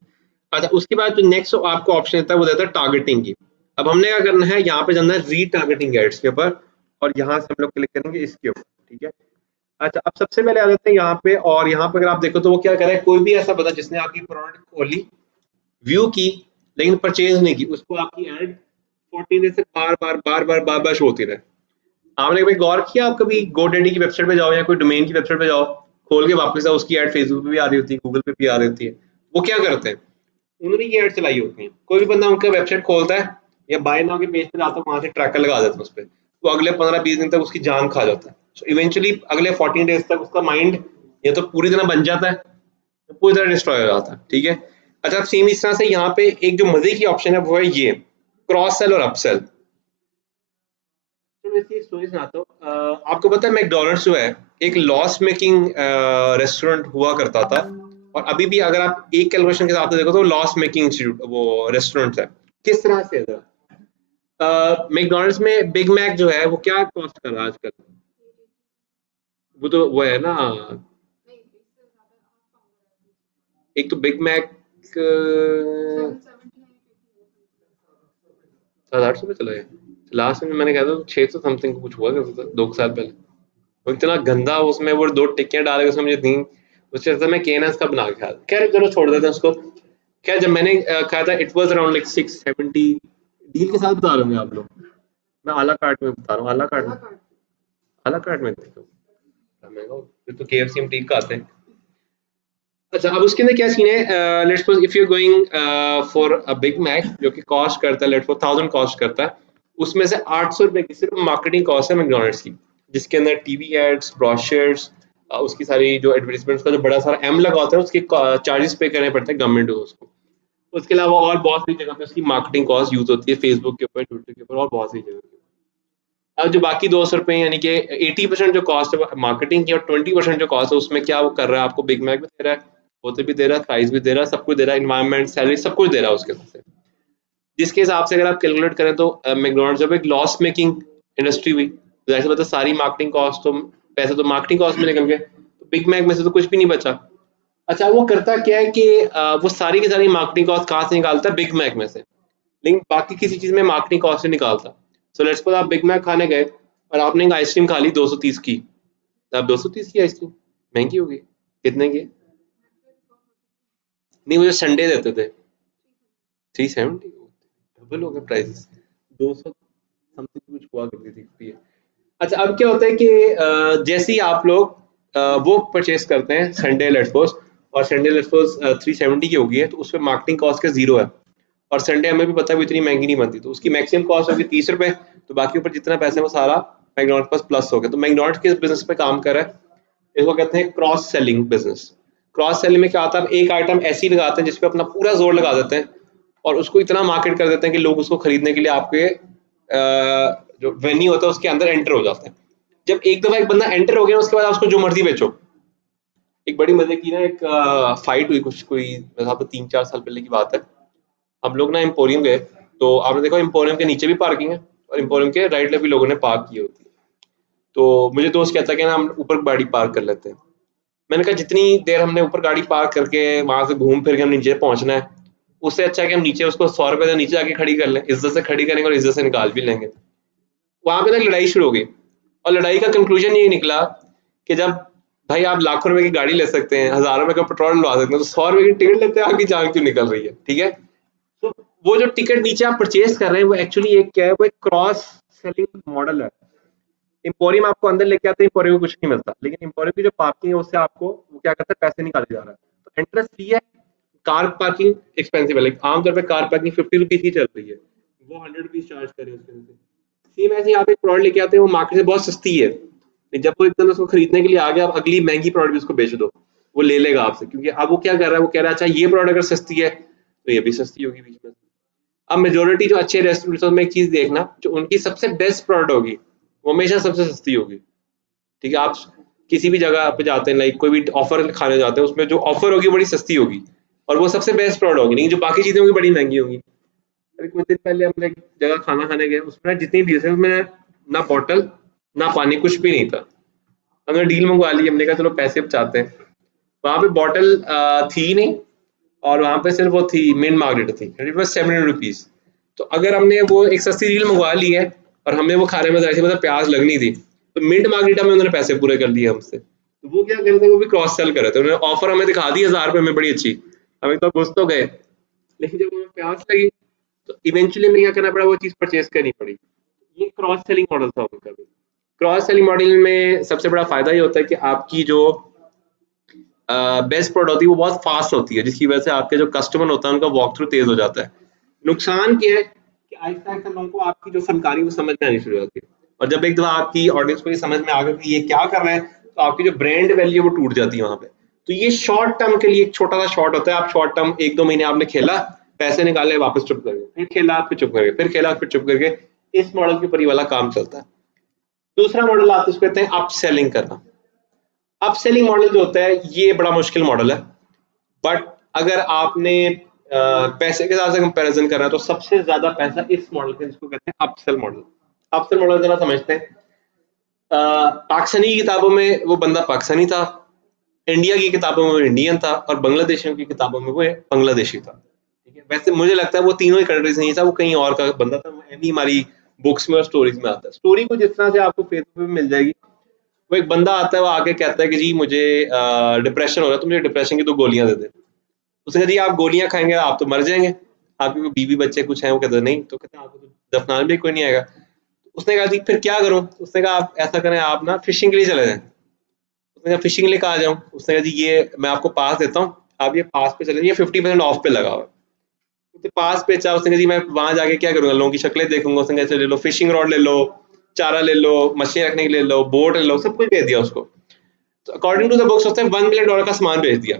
अच्छा, उसके बाद जो नेक्स्ट आपको ऑप्शन देता है वो देता है टारगेटिंग की। अब हमने क्या करना है, यहाँ पे जाना है रीटारगेटिंग एड्स के ऊपर, और यहाँ से हम लोग क्लिक करेंगे इसके ऊपर। ठीक है, अच्छा अब सबसे पहले आ जाते हैं यहाँ पे, और यहाँ पे अगर आप देखो तो वो क्या करे, कोई भी ऐसा बंदा जिसने आपकी प्रोडक्ट खोली, व्यू की, लेकिन परचेज नहीं की, उसको आपकी एड 14 डेज से बार बार शो होती रहे। आपने कभी गौर किया, आप कभी गोडेडी की वेबसाइट पे जाओ या कोई डोमेन की वेबसाइट पे जाओ, खोल के वापस आओ, उसकी एड फेसबुक पे भी आ रही होती है, गूगल पे भी आ रही होती है। वो क्या करते हैं, उन्होंने ये एड चलाई होती है। कोई भी बंदा उनका वेबसाइट खोलता है या बाय नाउ के पेज पे जाता है, वहां से ट्रैकर लगा देता है उस पर, तो अगले 15-20 दिन तक उसकी जान खा जाता है। सो इवेंचुअली अगले 14 डेज तक उसका माइंड या तो पूरी तरह बन जाता है या पूरी तरह डिस्ट्रॉय हो जाता है। ठीक है, अच्छा सेम इस तरह से यहाँ पे एक जो मजे की ऑप्शन है वो है ये क्रॉस सेल और अपसेल। तो मैं इसकी स्टोरी सुनाता हूँ। आपको पता है मैकडोनल्ड्स जो है एक लॉस मेकिंग रेस्टोरेंट हुआ करता था, और अभी भी अगर आप एक कैलकुलेशन के हिसाब से देखो तो लॉस मेकिंग इंस्टीट्यूट वो रेस्टोरेंट है। किस तरह से है, मैकडोनल्ड्स में बिग मैक जो है वो क्या कॉस्ट कर रहा है आजकल, वो तो वो है ना, एक तो बिग मैक 700-800 पे चला है। लास्ट में मैंने कहा था 600 समथिंग कुछ हुआ करता था 2 साल पहले। वो इतना गंदा, उसमें वो 2 टिक्कियां डाले उसमें मुझे थी, उससे अच्छा मैं केनस का बना के खाया। खैर चलो छोड़ देते हैं उसको। खैर जब मैंने खाया था it was around like 670। Deal के साथ बता रहे होंगे आप लोग, मैं आला कार्ट में बता रहा हूँ, आला कार्ट में, आला कार्ट में देखो महंगा हो, फिर तो केएफसी में ठीक का आते हैं। अच्छा अब उसके अंदर क्या सीन है, let's suppose if you going for a big mac जो कि कॉस्ट करता है लेट्स सपोज 1000 कॉस्ट करता है, उसमें से 800 रुपए की सिर्फ मार्केटिंग कॉस्ट है मैकडोनल्ड्स की, जिसके अंदर टीवी एड्स, ब्रोशर्स, उसकी सारी जो एडवर्टाइजमेंट्स का जो बड़ा सारा एम लगा होता है उसके चार्जेस पे करने पड़ते हैं गवर्नमेंट को उसको। उसके अलावा और बहुत सी जगह पे उसकी मार्केटिंग कॉस्ट यूज होती है, फेसबुक के ऊपर, ट्विटर के ऊपर, और बहुत सी जगह पे। अब जो बाकी 200 रुपए यानी कि 80% जो कॉस्ट है मार्केटिंग की, और 20% जो कॉस्ट है उसमें क्या वो कर रहा है, आपको बिग मैक भी दे रहा है, होते भी दे रहा है, प्राइस भी दे रहा है, सब कुछ दे रहा है, इन्वायरमेंट, सैलरी, सब कुछ दे रहा है उसके साथ से। जिसके हिसाब से अगर आप कैलकुलेट करें तो मैकडोनल्ड्स जब एक लॉस मेकिंग इंडस्ट्री हुई तो ऐसे मतलब सारी मार्केटिंग कॉस्ट तो, पैसे तो मार्केटिंग कॉस्ट में निकल गए, तो बिग मैक में से तो कुछ भी नहीं बचा। अच्छा वो करता क्या है कि वो सारी की सारी मार्केटिंग कॉस्ट कहाँ से निकालता है, बिग मैक में से, लेकिन बाकी किसी चीज में मार्केटिंग कॉस्ट नहीं निकालता। सो लेट्स सपोज आप बिग मैक खाने गए और आपने एक आइसक्रीम खा ली 230 की, तो आप 230 की आइसक्रीम महंगी होगी, कितने की, नहीं मुझे संडे देते थे 370, डबल हो गए प्राइसेस, 200 समथिंग कुछ हुआ करती थी फी। अच्छा अब क्या होता है कि जैसे ही आप लोग वो परचेस करते हैं संडे लेट्स सपोज, और संडे लेट्स सपोज 370 की होगी है तो उसमें मार्केटिंग कॉस्ट का जीरो है, और संडे हमें भी पता है वो इतनी महंगी नहीं बनती, तो उसकी मैक्सिमम कॉस्ट होगी 30 रुपए, तो बाकी ऊपर जितना पैसा है वो सारा मैकडोनल्ड्स पास प्लस हो गया। तो मैकडोनल्ड्स किस बिजनेस पे काम कर रहा है, इसको कहते हैं cross selling business. Cross selling में क्या होता है, एक आइटम ऐसी लगाते हैं जिसपे अपना पूरा जोर लगा देते हैं और उसको इतना मार्केट कर देते हैं कि लोग उसको खरीदने के लिए आपके जो वेन्यू होता है उसके अंदर एंटर हो जाते हैं। जब एक दफा एक बंदा एंटर हो गया उसके बाद आप उसको जो मर्जी बेचो। एक बड़ी मजे की ना एक फाइट हुई कुछ, कोई मेरे ख्याल से 3-4 साल पहले की बात है। हम लोग ना एम्पोरियम गए, तो आपने देखा एम्पोरियम के नीचे भी पार्किंग है और एम्पोरियम के राइट लेफ्ट भी लोगों ने पार्क की होती है। तो मुझे दोस्त कहता है कि ना हम ऊपर गाड़ी पार्क कर लेते हैं। मैंने कहा जितनी देर हमने ऊपर गाड़ी पार्क करके वहां से घूम फिर के हम नीचे पहुंचना है, उससे अच्छा है कि हम नीचे उसको 100 रुपए से नीचे आके खड़ी कर लें, इज्जत से खड़ी करेंगे और इज्जत से निकाल भी लेंगे। वहां पे ना लड़ाई शुरू हो गई, और लड़ाई का कंक्लूजन ये निकला कि जब भाई आप लाखों रुपए की गाड़ी ले सकते हैं, हजारों रुपए का पेट्रोल डलवा सकते हैं, तो 100 रुपए की टिकट लेते हैं, आपकी जान क्यों निकल रही है? ठीक है। तो वो जो टिकट नीचे आप परचेज कर रहे हैं वो एक्चुअली एक क्या है, वो एक क्रॉस सेलिंग मॉडल है। एम्पोरियम आपको अंदर लेके आते हैं, एम्पोरियम को कुछ नहीं मिलता, लेकिन एम्पोरियम की जो पार्किंग है उससे आपको वो क्या करता है, पैसे निकाले जा रहा है। तो एंट्रेंस फी है, कार पार्किंग एक्सपेंसिव है, लाइक आमतौर पर कार पार्किंग 50 रुपीज की चल रही है, वो 100 रुपीज चार्ज करे उसके वजह से। सेम ऐसे आप एक प्रोडक्ट लेके आते हैं, वो मार्केट से बहुत सस्ती है, लेकिन जब वो एकदम उसको खरीदने के लिए आ गया, आप अगली महंगी प्रोडक्ट भी उसको बेच दो, वो ले लेगा आपसे, क्योंकि अब वो क्या कर रहा है, वो कह रहा है अच्छा ये प्रोडक्ट अगर सस्ती है तो ये भी सस्ती होगी बीच में। अब मेजोरिटी जो अच्छे रेस्टोरेंट्स में एक चीज देखना, जो उनकी सबसे बेस्ट प्रोडक्ट होगी वो हमेशा सबसे सस्ती होगी। ठीक है, आप किसी भी जगह पे जाते हैं, लाइक कोई भी ऑफर खाने जाते हैं, उसमें जो ऑफर होगी बड़ी सस्ती होगी और वो सबसे बेस्ट प्रोडक्ट होगी, लेकिन जो बाकी चीजें होंगी बड़ी महंगी होंगी। अभी कुछ दिन पहले हम एक जगह खाना खाने गए, उसमें जितनी डील्स है उसमें ना बॉटल ना पानी, कुछ भी नहीं था। हमने डील मंगवा ली, हमने कहा चलो पैसे बचाते हैं। वहां पे बॉटल थी नहीं, और वहां पे सिर्फ वो थी मिंट मार्गरेट थी, इट वाज 700 रुपीज। तो अगर हमने वो एक सस्ती डील मंगवा ली है और हमें वो खाने में ऐसी मतलब प्याज लगनी थी, तो मिंट मार्गरीटा में उन्होंने पैसे पूरे कर दिए हमसे। तो वो क्या कर रहे थे, वो भी क्रॉस सेल कर रहे थे, उन्होंने ऑफर हमें दिखा दी 1000 रुपए में बड़ी अच्छी, हमें तो घुस तो गए, लेकिन जब हमें प्यास लगी तो इवेंचुअली हमें क्या करना पड़ा, वो चीज परचेज करनी पड़ी। ये क्रॉस सेलिंग मॉडल था उनका भी। क्रॉस सेलिंग मॉडल में सबसे बड़ा फायदा ये होता है कि आपकी जो बेस्ट प्रोडक्ट होती है वो बहुत फास्ट होती है, जिसकी वजह से आपके जो कस्टमर होता है उनका वॉक थ्रू तेज हो जाता है। नुकसान क्या है कि आहिस्ता आहिस्ता लोगों को आपकी जो फनकारी वो समझ में आनी शुरू हो जाती है, और जब एक दफा आपकी ऑडियंस को ये समझ में आ गया कि ये क्या कर रहे हैं, तो आपकी जो ब्रांड वैल्यू वो टूट जाती है वहां पे। तो ये शॉर्ट टर्म के लिए एक छोटा सा शॉर्ट होता है, आप शॉर्ट टर्म 1-2 महीने आपने खेला, पैसे निकाले, वापस चुप करके, फिर खेला, फिर चुप करके, फिर खेला, फिर चुप करके, इस मॉडल के ऊपर ये वाला काम चलता है। दूसरा मॉडल आता है, उसको कहते हैं अप सेलिंग करना। अप सेलिंग मॉडल जो होता है ये बड़ा मुश्किल मॉडल है, बट अगर आपने पैसे के साथ से कंपैरिजन करना है तो सबसे ज्यादा पैसा इस मॉडल का, जिसको कहते हैं अपसेल मॉडल। अपसेल मॉडल जरा समझते हैं। पाकिस्तानी किताबों में वो बंदा पाकिस्तानी था, इंडिया की किताबों में वो इंडियन था, और बांग्लादेशियों की किताबों में वो बांग्लादेशी था। ठीक है, वैसे मुझे लगता है वो तीनों ही कंट्रीज नहीं था, वो कहीं और का बंदा था, वो एमी हमारी बुक्स में और स्टोरीज में आता है। स्टोरी को जिस तरह से आपको फेसबुक पे मिल जाएगी, वो एक बंदा आता है, वो आके कहता है कि जी मुझे डिप्रेशन हो रहा है, तो मुझे डिप्रेशन की 2 गोलियां दे दे। उसने कहा जी आप गोलियां खाएंगे आप तो मर जाएंगे, आपके कोई बीवी बच्चे कुछ हैं? वो कहते नहीं। तो कहते हैं आपको तो दफनाने भी कोई नहीं आएगा। उसने कहा जी फिर क्या करूं? उसने कहा आप ऐसा करें, आप ना फिशिंग के लिए चले जाएं। उसने कहा फिशिंग के लिए कहाँ जाऊं? उसने कहा जी ये मैं आपको पास देता हूँ, आप ये पास पे चले जाइए, 50% ऑफ पे लगा हुआ है। उसने पास बेचा। उसने कहा जी मैं वहां जाके क्या करूंगा, लोगों की शक्लें देखूंगा। उसने कहा चलो ले लो, फिशिंग रॉड ले लो, चारा ले लो, मछली रखने के लिए ले लो, बोट ले लो, सब कुछ भेज दिया उसको। तो अकॉर्डिंग टू द बुक्स उसने $1 मिलियन का सामान भेज दिया।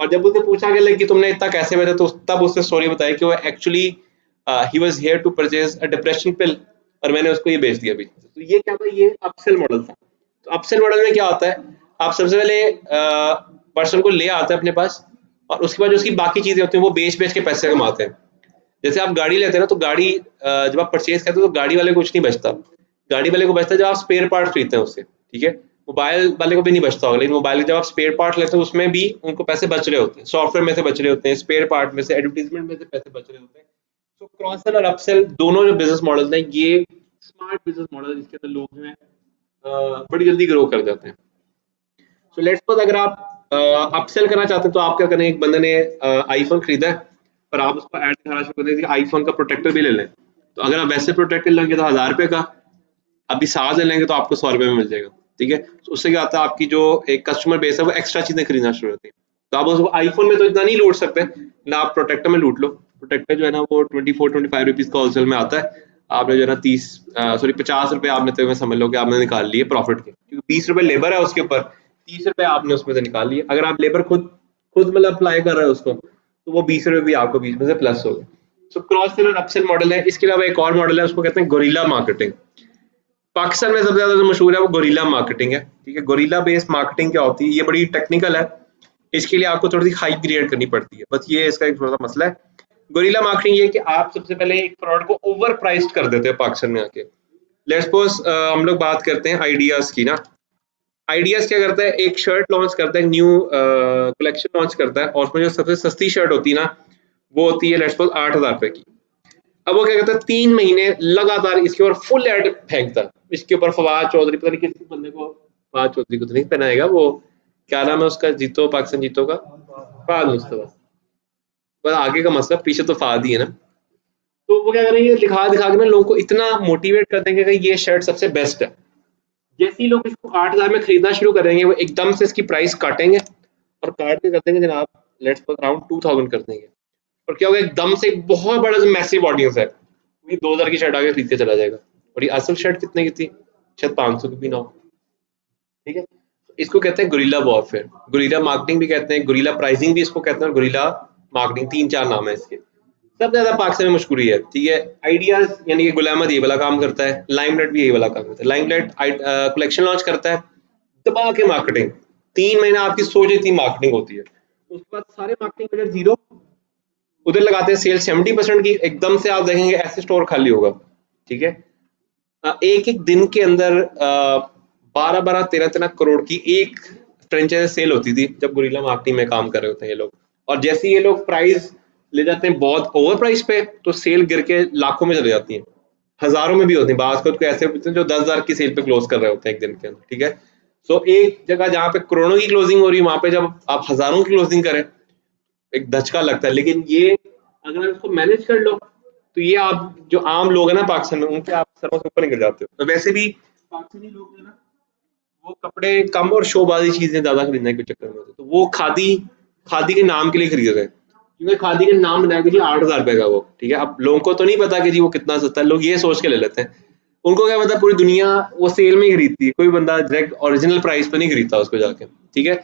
और जब उससे पूछा गया कि तुमने इतना कैसे भेजा, तो तब उसने स्टोरी बताई कि वो actually he was here to purchase a depression pill, और मैंने उसको ये बेच दिया बीच में। तो ये क्या था, ये अपसेल मॉडल था। तो अपसेल मॉडल में क्या होता है, आप सबसे पहले पर्सन को ले आते हैं अपने पास, और उसके बाद जो उसकी बाकी चीजें होती हैं वो बेच बेच के पैसे कमाते हैं। जैसे आप गाड़ी लेते हैं ना, तो गाड़ी जब आप परचेज करते हो तो गाड़ी वाले को कुछ नहीं बचता। गाड़ी वाले को बचता है जब आप स्पेयर पार्ट खरीदते हैं उससे। ठीक है, मोबाइल वाले को भी नहीं बचता होगा, लेकिन मोबाइल जब आप स्पेयर पार्ट लेते हैं उसमें भी उनको पैसे बच रहे होते हैं, सॉफ्टवेयर में से बच रहे होते हैं, स्पेयर पार्ट में से, एडवर्टीजमेंट में से पैसे बच रहे होते हैं। तो क्रॉस सेल और अपसेल दोनों जो बिजनेस मॉडल हैं, ये स्मार्ट बिजनेस मॉडल है, जिसके अंदर लोग जो है बड़ी जल्दी ग्रो कर जाते हैं। सो लेट्स सपोज अगर आप अपसेल करना चाहते हैं, तो आप क्या करें, एक बंदे ने आईफोन खरीदा है, पर आप उसको ऐड दिखाना शुरू कर देंगे, आईफोन का प्रोटेक्टर भी ले लें। तो अगर आप वैसे प्रोटेक्टर लेंगे तो 1000 रुपए का, अभी 7 ले लेंगे तो आपको 100 रुपए में मिल जाएगा। ठीक है, तो उससे क्या होता है, आपकी जो एक कस्टमर बेस है वो एक्स्ट्रा चीजें खरीदना शुरू होती है। तो आप उसको आईफोन में तो इतना नहीं लूट सकते, ना आप प्रोटेक्टर में लूट लो। प्रोटेक्टर जो है ना वो 24-25 रुपीज का होलसेल में आता है। आपने जो है ना 50 रुपए आपने तो समझ लो कि आपने निकाल लिए प्रॉफिट के, क्योंकि 20 रुपए लेबर है उसके ऊपर, 30 रुपए आपने उसमें से निकाल लिए। अगर आप लेबर खुद खुद मतलब अप्लाई कर रहे हो उसको, तो वो 20 रुपए भी आपको बीच में से प्लस होगा। सो क्रॉस सेल और अपसेल मॉडल है। इसके अलावा एक और मॉडल है, उसको कहते हैं गोरिल्ला मार्केटिंग। पाकिस्तान में सबसे ज्यादा जो मशहूर है वो गोरिल्ला मार्केटिंग है। ठीक है, गोरिल्ला बेस्ड मार्केटिंग क्या होती है, ये बड़ी टेक्निकल है, इसके लिए आपको थोड़ी सी हाइप क्रिएट करनी पड़ती है, बस ये इसका एक थोड़ा सा मसला है। गोरिल्ला मार्केटिंग ये कि आप सबसे पहले एक प्रोडक्ट को ओवर प्राइस्ड कर देते हो पाकिस्तान में आके। लेट्स सपोज हम लोग बात करते हैं आइडियाज की ना। आइडियाज क्या करता है, एक शर्ट लॉन्च करता है, न्यू कलेक्शन लॉन्च करता है, और उसमें जो सबसे सस्ती शर्ट होती है ना, वो होती है लेट्स सपोज 8,000 रुपए की। अब वो क्या करता है, 3 महीने लगातार इसके ऊपर फुल एड फेंकता है, इसके ऊपर फवाद चौधरी, पता नहीं किस बंदे को, फवाद चौधरी को तो नहीं पहनाएगा वो, क्या नाम है उसका, जीतो पाकिस्तान जीतो का, फवाद मुस्तफा, बस आगे का मसला, पीछे तो फवाद ही है ना। तो वो क्या करेंगे, दिखा दिखा के ना लोगों को इतना मोटिवेट कर देंगे कि ये शर्ट सबसे बेस्ट है। जैसे ही लोग इसको 8,000 में खरीदना शुरू करेंगे, वो एकदम से इसकी प्राइस काटेंगे, और काट के कर देंगे जनाब लेट्स अराउंड 2,000 कर देंगे। और क्या होगा, एकदम से एक बहुत बड़ा मैसिव ऑडियंस है, ये 2,000 की शर्ट आगे खरीद के चला जाएगा, और ये असल शर्ट कितने की थी, शायद 500 की भी ना हो। ठीक है, इसको कहते हैं गुरिल्ला वॉरफेयर, गुरिल्ला मार्केटिंग भी कहते हैं, गुरिल्ला प्राइसिंग भी इसको कहते हैं, और गुरिल्ला मार्केटिंग, 3-4 नाम है इसके। सबसे ज्यादा पाकिस्तान में मशहूरी है। ठीक है, आइडियाज यानी कि गुलाम अहमद ये वाला काम करता है, लाइमलाइट भी यही वाला काम करता है। लाइमलाइट कलेक्शन लॉन्च करता है, दबा के मार्केटिंग, 3 महीना आपकी सोच इतनी मार्केटिंग होती है, उसके बाद सारे मार्केटिंग बजट जीरो, उधर लगाते हैं सेल 70% की, एकदम से आप देखेंगे ऐसे स्टोर खाली होगा। ठीक है, एक एक दिन के अंदर 12-13 करोड़ की एक फ्रेंचाइज सेल होती थी जब गुरिल्ला मार्केटिंग में काम कर रहे होते हैं ये लोग। और जैसे ये लोग प्राइस ले जाते हैं बहुत ओवर प्राइस पे, तो सेल गिर के लाखों में चले जाती है, हजारों में भी होती है, बाज को ऐसे होते हैं जो 10,000 की सेल पे क्लोज कर रहे होते हैं एक दिन के अंदर। ठीक है, सो एक जगह जहाँ पे करोड़ों की क्लोजिंग हो रही है, वहां पे जब आप हजारों की क्लोजिंग करें, एक धचका लगता है। लेकिन ये अगर आप इसको मैनेज कर लो, तो ये आप जो आम लोग हैं ना पाकिस्तान में, उनके आप सरों से ऊपर निकल जाते हो। तो वैसे भी पाकिस्तानी लोग हैं ना, वो कपड़े कम और शोबाजी चीजें ज्यादा खरीदने के चक्कर में होते हैं, तो वो खादी, खादी के नाम के लिए खरीद रहे हैं, क्योंकि खादी के नाम बनाया कि जी 8,000 रुपए का वो। ठीक है, अब लोगों को तो नहीं पता कि जी वो कितना सस्ता है, लोग ये सोच के ले लेते हैं, उनको क्या पता पूरी दुनिया वो सेल में ही खरीदती है, कोई बंदा डायरेक्ट ओरिजिनल प्राइस पे नहीं खरीदता उसको जाके। ठीक है,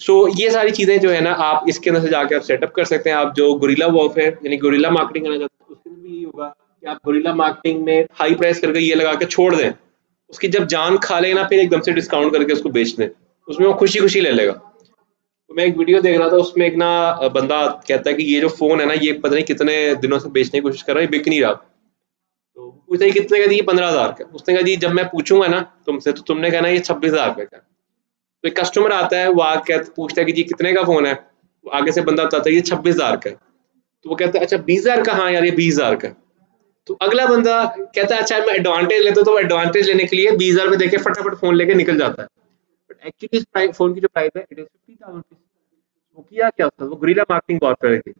सो ये सारी चीजें जो है ना, आप इसके अंदर से जाके आप सेटअप कर सकते हैं। आप जो गुरिल्ला वॉरफेयर यानी गुरिल्ला मार्केटिंग करना चाहते हैं, उसके अंदर भी यही होगा कि आप गुरिल्ला मार्केटिंग में हाई प्राइस करके ये लगा के छोड़ दें, उसकी जब जान खा लेना, फिर एकदम से डिस्काउंट करके उसको बेच दें, उसमें वो खुशी खुशी ले लेगा। तो मैं एक वीडियो देख रहा था, उसमें एक ना बंदा कहता है कि ये जो फोन है ना, ये पता नहीं कितने दिनों से बेचने की कोशिश कर रहा है, ये बिक नहीं रहा। तो पूछा कितने का, दी 15,000 का। उसने कहा जी जब मैं पूछूंगा ना तुमसे, तो तुमने कहना ये 26,000 रुपए का। तो एक कस्टमर आता है, वो आके पूछता है कि जी कितने का फोन है, तो आगे से बंदा बताता है ये 26,000 का है। तो वो कहता है अच्छा 20,000 का, हाँ यार ये 20,000 का है। तो अगला बंदा कहता है अच्छा मैं एडवांटेज लेता हूँ, तो एडवांटेज लेने के लिए 20,000 में देके फटाफट फोन लेके निकल जाता है। बट एक्चुअली इस फोन की जो प्राइस है इट इज 50,000। वो किया क्या उसने, वो गुरिल्ला मार्केटिंग बहुत कर रही थी,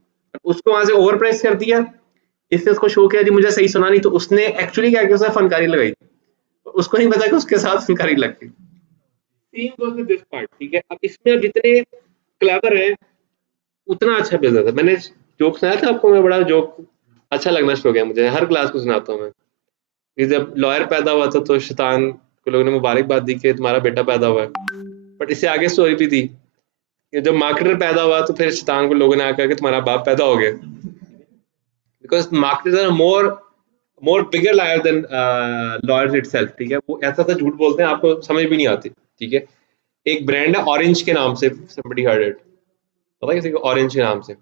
उसको वहां से ओवर प्राइस कर दिया, इससे उसको शो किया जी मुझे सही सुना नहीं, तो उसने एक्चुअली क्या किया, उसने फनकारी लगाई, तो उसको नहीं पता कि उसके साथ फनकारी लग गई। Same goes with this part. ठीक है, अब इसमें जितने क्लेवर है उतना अच्छा बिजनेस है। मैंने जोक सुनाया था आपको, मैं बड़ा जोक अच्छा लगना शुरू हो गया मुझे, हर क्लास को सुनाता हूँ मैं कि जब लॉयर पैदा हुआ था तो शैतान को लोगों ने मुबारकबाद दी कि तुम्हारा बेटा पैदा हुआ है। बट इससे आगे स्टोरी भी थी कि जब मार्केटर पैदा हुआ तो फिर शैतान को लोगों ने आकर कि तुम्हारा बाप पैदा हो गया, because marketers are more bigger liar than lawyers itself. ठीक है, वो ऐसा सा झूठ बोलते हैं आपको समझ भी नहीं आती। ठीक है, एक ब्रांड है ऑरेंज के नाम से, somebody heard it, पता है किसी को ऑरेंज के नाम से।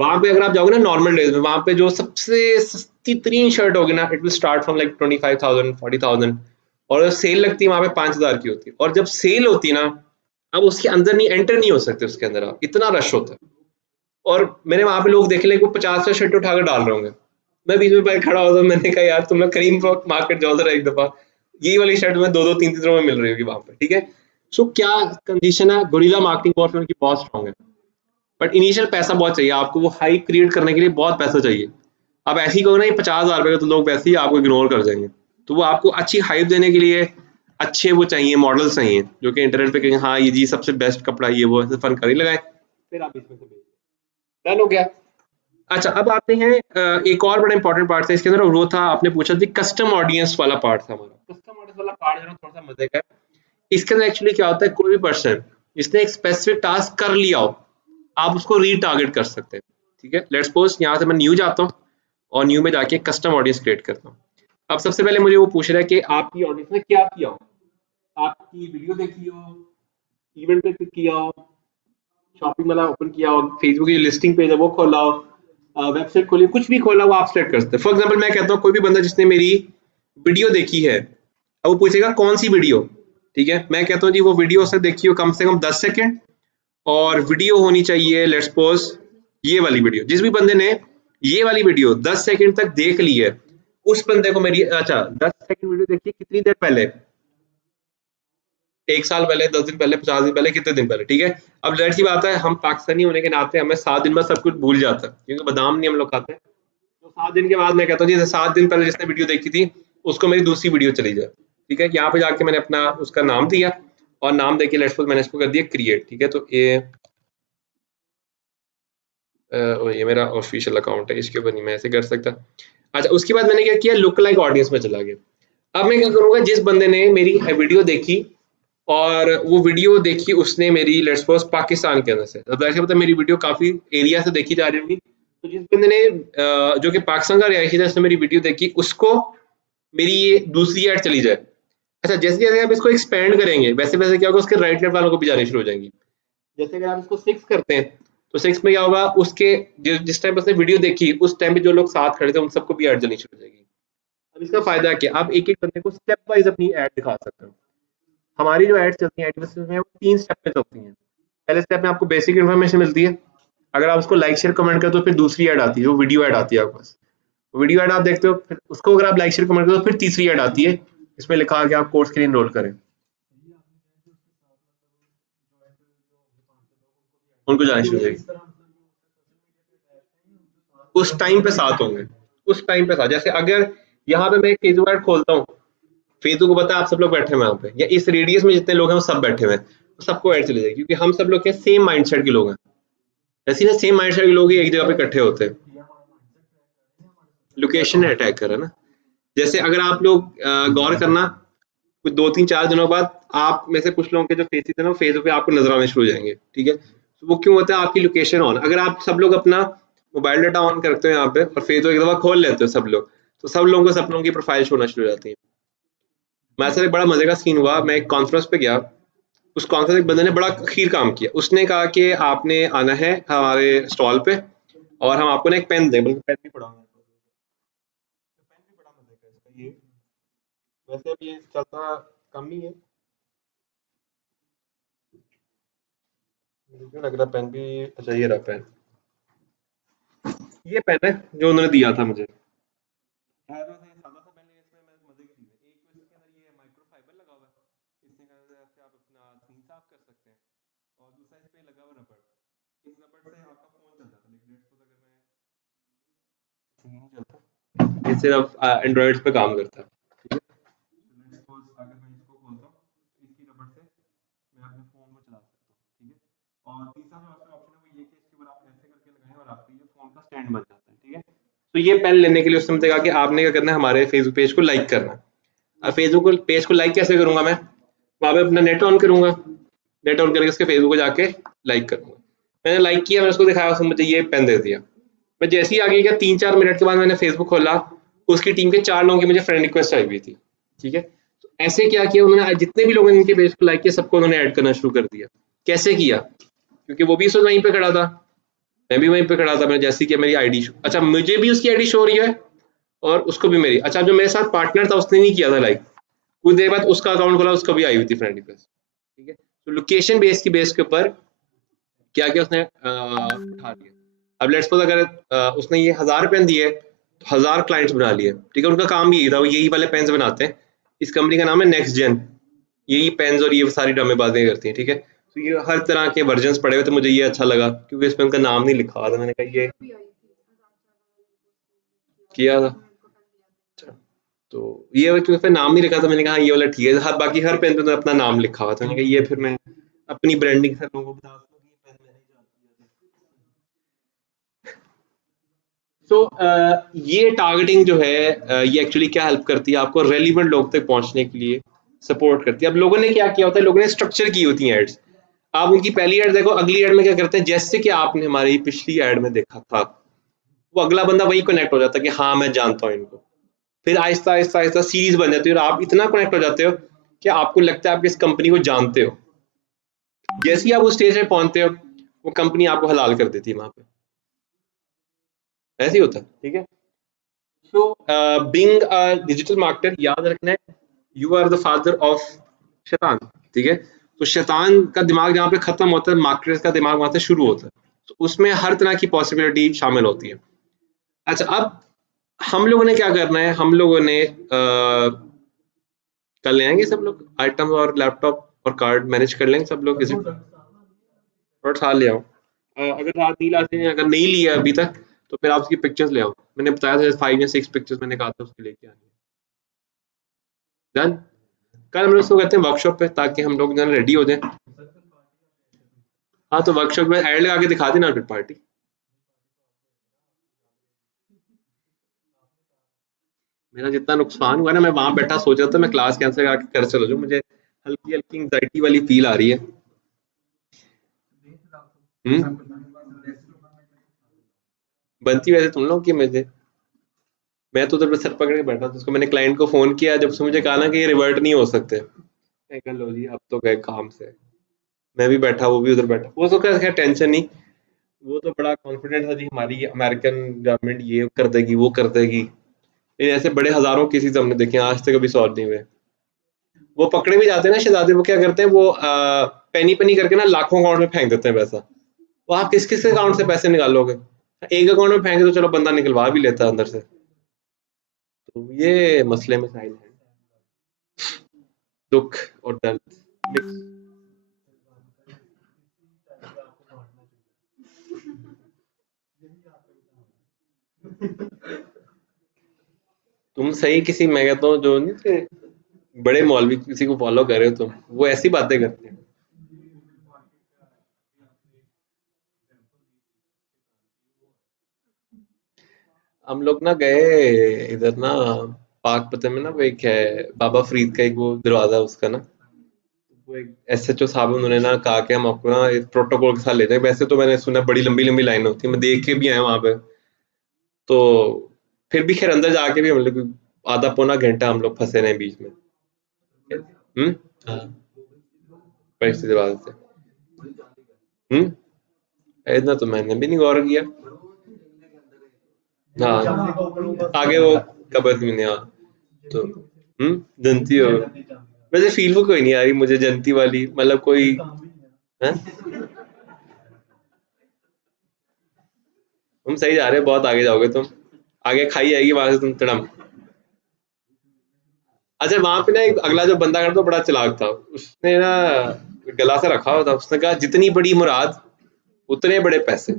वहां पे अगर आप जाओगे ना नॉर्मल डेज में, वहां पे जो सबसे सस्ती तरीन शर्ट होगी ना, it will start from like 25,000 40,000, और सेल लगती है वहां पे 5,000 की होती है। और जब सेल होती है ना, अब उसके अंदर नहीं एंटर नहीं हो सकते, उसके अंदर आप, इतना रश होता है। और मैंने वहां पे लोग देखे, वो 50 का शर्ट उठाकर डाल रहे होंगे, मैं बीच में भाई खड़ा होता, मैंने कहा यार तुम लोग करीम मार्केट जाओ जरा एक दफा, यही वाली शर्ट में 2-2 3-3 में मिल रही होगी वहां पे। ठीक है, सो क्या कंडीशन है, गुरिल्ला मार्केटिंग बहुत उनकी बहुत स्ट्रॉन्ग है, बट इनिशियल पैसा बहुत चाहिए आपको, वो हाइप क्रिएट करने के लिए बहुत पैसा चाहिए। आप ऐसे ही कहो ना ये 50,000 रुपए का, तो लोग वैसे ही आपको इग्नोर कर जाएंगे। तो वो आपको अच्छी हाइप देने के लिए अच्छे वो चाहिए, मॉडल चाहिए जो कि इंटरनेट पे कहेंगे हाँ ये जी सबसे बेस्ट कपड़ा ये वो, ऐसे फनकारी लगाए, फिर आप इसमें से बेच, डन हो गया। अच्छा, अब आते हैं एक और बड़ा इंपॉर्टेंट पार्ट था इसके अंदर, और वो था आपने पूछा थी कस्टम ऑडियंस वाला पार्ट था हमारा। कस्टम ऑडियंस वाला पार्ट जो थोड़ा सा मजे का है, इसके अंदर एक्चुअली क्या होता है, कोई भी पर्सन जिसने एक स्पेसिफिक टास्क कर लिया हो, आप उसको रीटारगेट कर सकते हैं। ठीक है, लेट्स सपोज यहाँ से मैं न्यू जाता हूँ, और न्यू में जाके कस्टम ऑडियंस क्रिएट करता हूँ। अब सबसे पहले मुझे वो पूछ रहा है कि आपकी ऑडियंस ने क्या किया हो, आपकी वीडियो देखी हो, इवेंट पे क्लिक किया हो, शॉपिंग वाला ओपन किया हो, फेसबुक की लिस्टिंग पेज है वो खोला हो, वेबसाइट खोली, कुछ भी खोला वो आप सेलेक्ट कर सकते हैं। फॉर एग्जाम्पल मैं कहता हूँ कोई भी बंदा जिसने मेरी वीडियो देखी है, अब वो पूछेगा कौन सी वीडियो, ठीक है, मैं कहता हूँ जी वो वीडियो उसने देखी हो कम से कम 10 सेकंड और वीडियो होनी चाहिए लेट्स सपोज ये वाली वीडियो। जिस भी बंदे ने ये वाली वीडियो 10 सेकंड तक देख ली है उस बंदे को मेरी, अच्छा 10 सेकंड वीडियो देखी कितनी देर पहले, 1 साल पहले, 10 दिन पहले, 50 दिन पहले, कितने दिन पहले, ठीक है। अब जाहिर सी बात है हम पाकिस्तानी होने के नाते हमें 7 दिन में सब कुछ भूल जाता है क्योंकि बादाम नहीं हम लोग खाते हैं। तो 7 दिन के बाद मैं कहता हूँ जी 7 दिन पहले जिसने वीडियो देखी थी उसको मेरी दूसरी वीडियो चली जाए, ठीक है। यहाँ पे जाके मैंने अपना उसका नाम दिया और नाम देके लेट्स सपोज मैंने इसको कर दिया क्रिएट, ठीक है। तो ये मेरा ऑफिशियल अकाउंट है, इसके ऊपर नहीं मैं ऐसे कर सकता। अच्छा उसके बाद मैंने क्या किया, लुक लाइक ऑडियंस में चला गया। अब मैं क्या करूंगा, जिस बंदे ने मेरी वीडियो देखी और वो वीडियो देखी उसने मेरी लेट्स सपोज पाकिस्तान के अंदर से, तो ऐसे मतलब मेरी वीडियो काफी एरिया से देखी जा रही होगी, तो जिस बंदे ने जो कि पाकिस्तान का रिहायशी था उसने मेरी वीडियो देखी उसको मेरी ये दूसरी ऐड चली जाए। अच्छा जैसे जैसे आप इसको एक्सपेंड करेंगे वैसे वैसे क्या होगा, उसके राइट लेफ्ट वालों को भी जानी शुरू हो जाएंगी। जैसे अगर आप इसको 6 करते हैं तो 6 में क्या होगा, उसके जिस टाइम उसने वीडियो देखी उस टाइम पे जो लोग साथ खड़े थे उन सबको भी ऐड जानी शुरू हो जाएगी। अब इसका फायदा क्या, आप एक एक बंदे को स्टेप वाइज अपनी ऐड दिखा सकते हो। हमारी जो एड्स चलती हैं एडवर्टाइजमेंट में वो 3 स्टेप में चलती हैं। पहले स्टेप में आपको बेसिक इन्फॉर्मेशन मिलती है, अगर आप उसको लाइक शेयर कमेंट करते हो फिर दूसरी ऐड आती है जो वीडियो ऐड आती है आपके पास, वीडियो ऐड आप देखते हो, फिर उसको अगर आप लाइक शेयर कमेंट करते हो फिर तीसरी ऐड आती है, इसमें लिखा है कि आप कोर्स के लिए इनरोल करें, उनको जानी शुरू हो जाएगी। उस टाइम पे साथ होंगे, उस टाइम पे साथ। जैसे अगर यहाँ पे मैं एक फेसबुक ऐड खोलता हूँ, फेसबुक को पता है आप सब लोग बैठे हुए हैं यहाँ पे या इस रेडियस में जितने लोग हैं वो सब बैठे हुए हैं, तो सबको ऐड चली जाएगी क्योंकि हम सब लोग के सेम माइंडसेट के लोग हैं। ऐसे ना सेम माइंडसेट के लोग ही एक जगह पे इकट्ठे होते हैं। लोकेशन अटैक कर है ना। जैसे अगर आप लोग गौर करना कुछ 2 3 4 दिनों बाद आप में से कुछ लोगों के जो फेसेस है ना फेसबुक पे आपको नजर आने शुरू हो जाएंगे, ठीक है। तो वो क्यों होता है, आपकी लोकेशन ऑन, अगर आप सब लोग अपना मोबाइल डाटा ऑन करते हो यहाँ पे और फेसबुक एक दफा खोल लेते हो सब लोग, तो सब लोगों को सब लोगों की प्रोफाइल शो होना शुरू हो जाती है। मेरे साथ एक बड़ा मजे का सीन हुआ, मैं एक कॉन्फ्रेंस पे गया, उस कॉन्फ्रेंस एक बंदे ने बड़ा खीर काम किया, उसने कहा कि आपने आना है हमारे स्टॉल पे और हम आपको ना एक पेन दें, बल्कि पेन भी पड़ा हुआ है, पेन भी बड़ा मजे का इसका ये, वैसे अब ये चलता कम ही है, मुझे क्यों लग रहा पेन भी, अच्छा ये रहा पेन, ये पेन है जो उन्होंने दिया था मुझे। है तो सही सादा सा पेन, लेकिन इसमें मैं मजे की चीज है, एक तो इसके अंदर ये माइक्रो फाइबर लगा हुआ है, इससे क्या होता है आपसे आप अपना स्क्रीन साफ कर सकते हैं, और दूसरा इस पे लगा हुआ रबड़, इस रबड़ से आपका फोन चल जाता है, लेकिन लेट्स सपोज अगर मैं नहीं चलता, ये सिर्फ एंड्रॉइड्स पे काम करता है, ठीक है। लेट्स सपोज अगर मैं इसको खोलता हूँ तो इसकी रबड़ से मैं अपने फोन को चला सकता हूँ, ठीक है। और तीसरा जो आपका ऑप्शन है वो ये कि इसके ऊपर आप ऐसे करके लगाएं और आपका ये फोन का स्टैंड बन जाता है, ठीक है। तो ये पेन लेने के लिए उसने मुझे कहा कि आपने क्या करना है, हमारे फेसबुक पेज को लाइक करना है। अब फेसबुक पेज को लाइक कैसे करूंगा, मैं वहां पे अपना नेट ऑन करूंगा, नेट ऑन करके उसके फेसबुक को जाके लाइक करूंगा। मैंने लाइक किया, मैंने उसको दिखाया, उसने मुझे ये पेन दे दिया। मैं जैसे ही आगे गया 3 4 मिनट के बाद मैंने फेसबुक खोला, उसकी टीम के 4 लोगों की मुझे फ्रेंड रिक्वेस्ट आई हुई थी, ठीक है। तो ऐसे क्या किया उन्होंने, जितने भी लोगों ने इनके पेज को लाइक किया सबको उन्होंने ऐड करना शुरू कर दिया। कैसे किया, क्योंकि वो भी उस वहीं पे खड़ा था, मैं भी वहीं पे खड़ा था, मैंने जैसे कि मेरी आईडी, अच्छा मुझे भी उसकी आईडी शो हो रही है और उसको भी मेरी, अच्छा जो मेरे साथ पार्टनर था उसने नहीं किया था लाइक, कुछ देर बाद उसका अकाउंट खोला उसका भी आई हुई थी फ्रेंड रिक्वेस्ट, ठीक है। तो लोकेशन बेस की बेस के ऊपर क्या क्या उसने उठा लिया। अब लेट्स सपोज अगर उसने ये 1000 पेन दिए तो 1000 क्लाइंट्स बना लिए, ठीक है। उनका काम भी यही था, वो यही वाले पेन्स बनाते हैं, इस कंपनी का नाम है नेक्स्ट जेन, यही पेन्स और ये सारी ड्रामेबाजियां करती हैं, ठीक है। तो ये हर तरह के वर्जन्स पड़े हुए थे, मुझे ये अच्छा लगा क्योंकि इसमें उनका नाम नहीं लिखा हुआ था, मैंने कहा ये किया था। अच्छा, तो ये क्योंकि उसमें नाम नहीं लिखा था, मैंने कहा हाँ, ये वाला ठीक है, हर बाकी हर पेन पे तो अपना नाम लिखा हुआ था, मैंने कहा ये फिर मैं अपनी ब्रांडिंग से लोगों को बता दूं कि ये पेन मैंने ये टारगेटिंग जो है ये एक्चुअली क्या हेल्प करती है आपको, रेलिवेंट लोग तक पहुंचने के लिए सपोर्ट करती है। अब लोगों ने क्या किया होता है, लोगों ने स्ट्रक्चर की होती है एड्स, आप उनकी पहली एड देखो, अगली एड में क्या करते हैं, जैसे कि आपने हमारी पिछली एड में देखा था, वो अगला बंदा वही कनेक्ट हो जाता है कि हाँ मैं जानता हूँ इनको, फिर आहिस्ता आहिस्ता आहिस्ता सीरीज बन जाती है और आप इतना कनेक्ट हो जाते हो कि आपको लगता है आप इस कंपनी को जानते हो। जैसे ही आप उस स्टेज पे पहुंचते हो वो कंपनी आपको हलाल कर देती है वहां पे। ऐसे ही होता है, ठीक है। So being a digital marketer, याद रखना है you are the father of शैतान, ठीक है। तो शैतान का दिमाग जहाँ पे खत्म होता है, मार्केटर का दिमाग वहां से शुरू होता है। तो उसमें हर तरह की पॉसिबिलिटी शामिल होती है। अच्छा, अब हम लोगों ने क्या करना है, हम लोगों ने कल ले आएंगे सब लोग आइटम और लैपटॉप और कार्ड मैनेज कर लेंगे सब लोग, किसी और साथ ले आओ। अगर रात नहीं लाते हैं, अगर नहीं लिया अभी तक, तो फिर आप उसकी पिक्चर्स ले आओ। मैंने बताया था 5 या 6 पिक्चर्स मैंने कहा था उसके लेके आनी है। डन। कल हम लोग उसको करते हैं वर्कशॉप पे, ताकि हम लोग जन रेडी हो जाए। हाँ, तो वर्कशॉप में एड लगा के दिखा देना फिर पार्टी। मेरा जितना नुकसान हुआ ना, मैं वहां बैठा सोच रहा था मैं क्लास कैंसिल करके घर चला जाऊं, मुझे हल्की हल्की एंग्जाइटी वाली फील आ रही है। बनती वैसे तुम लोग की मुझे, मैं तो उधर पे सर पकड़ के बैठा था, उसको मैंने क्लाइंट को फोन किया जब से मुझे कहा ना कि ये रिवर्ट नहीं हो सकते, मैं कहा लो जी अब तो गए काम से। मैं भी बैठा, वो भी उधर बैठा, वो तो खैर टेंशन नहीं। वो तो बड़ा कॉन्फिडेंट था जी हमारी अमेरिकन गवर्नमेंट ये कर देगी वो कर देगी। लेकिन ऐसे बड़े हजारों केसेस हमने देखे हैं, आज तक कभी सॉल्व नहीं हुए। वो पकड़े भी जाते हैं ना शहजादे, वो क्या करते हैं, वो पेनी पेनी करके ना लाखों अकाउंट में फेंक देते हैं पैसा। वो आप किस किस अकाउंट से पैसे निकालोगे? एक अकाउंट में फेंके तो चलो बंदा निकलवा भी लेता है अंदर से। तो ये मसले मसाइल हैं, दुख और दर्द मिक्स। तुम सही किसी, मैं कहता हूँ जो नहीं थे बड़े मौलवी, किसी को फॉलो कर रहे हो तुम, वो ऐसी बातें करते हैं। हम लोग ना गए इधर ना, पाकपतन में ना वो एक है बाबा फरीद का, एक वो दरवाजा है उसका ना, वो एक एसएचओ साहब, उन्होंने ना कहा कि हम आपको ना एक प्रोटोकॉल के साथ ले जाए। वैसे तो मैंने सुना बड़ी लंबी लंबी लाइन होती है, मैं देख के भी आया वहां पे। तो फिर भी खैर अंदर जाके भी हम लोग आधा पौना घंटा हम लोग फंसे रहे बीच में। हम्म। हाँ, परिस्थिति दरवाजे से। हम्म। इतना तो मैंने भी नहीं गौर किया। हाँ, आगे वो कब्र में नहीं। हाँ, तो जनती हो। वैसे फील वो कोई नहीं आ रही मुझे जनती वाली, मतलब कोई है। तुम सही जा रहे हो, बहुत आगे जाओगे तुम, आगे खाई आएगी वहां से तुम तड़म। अच्छा, वहां पे ना एक अगला जो बंदा खड़ा था बड़ा चालाक था, उसने ना गला से रखा हुआ था, उसने कहा जितनी बड़ी मुराद उतने बड़े पैसे।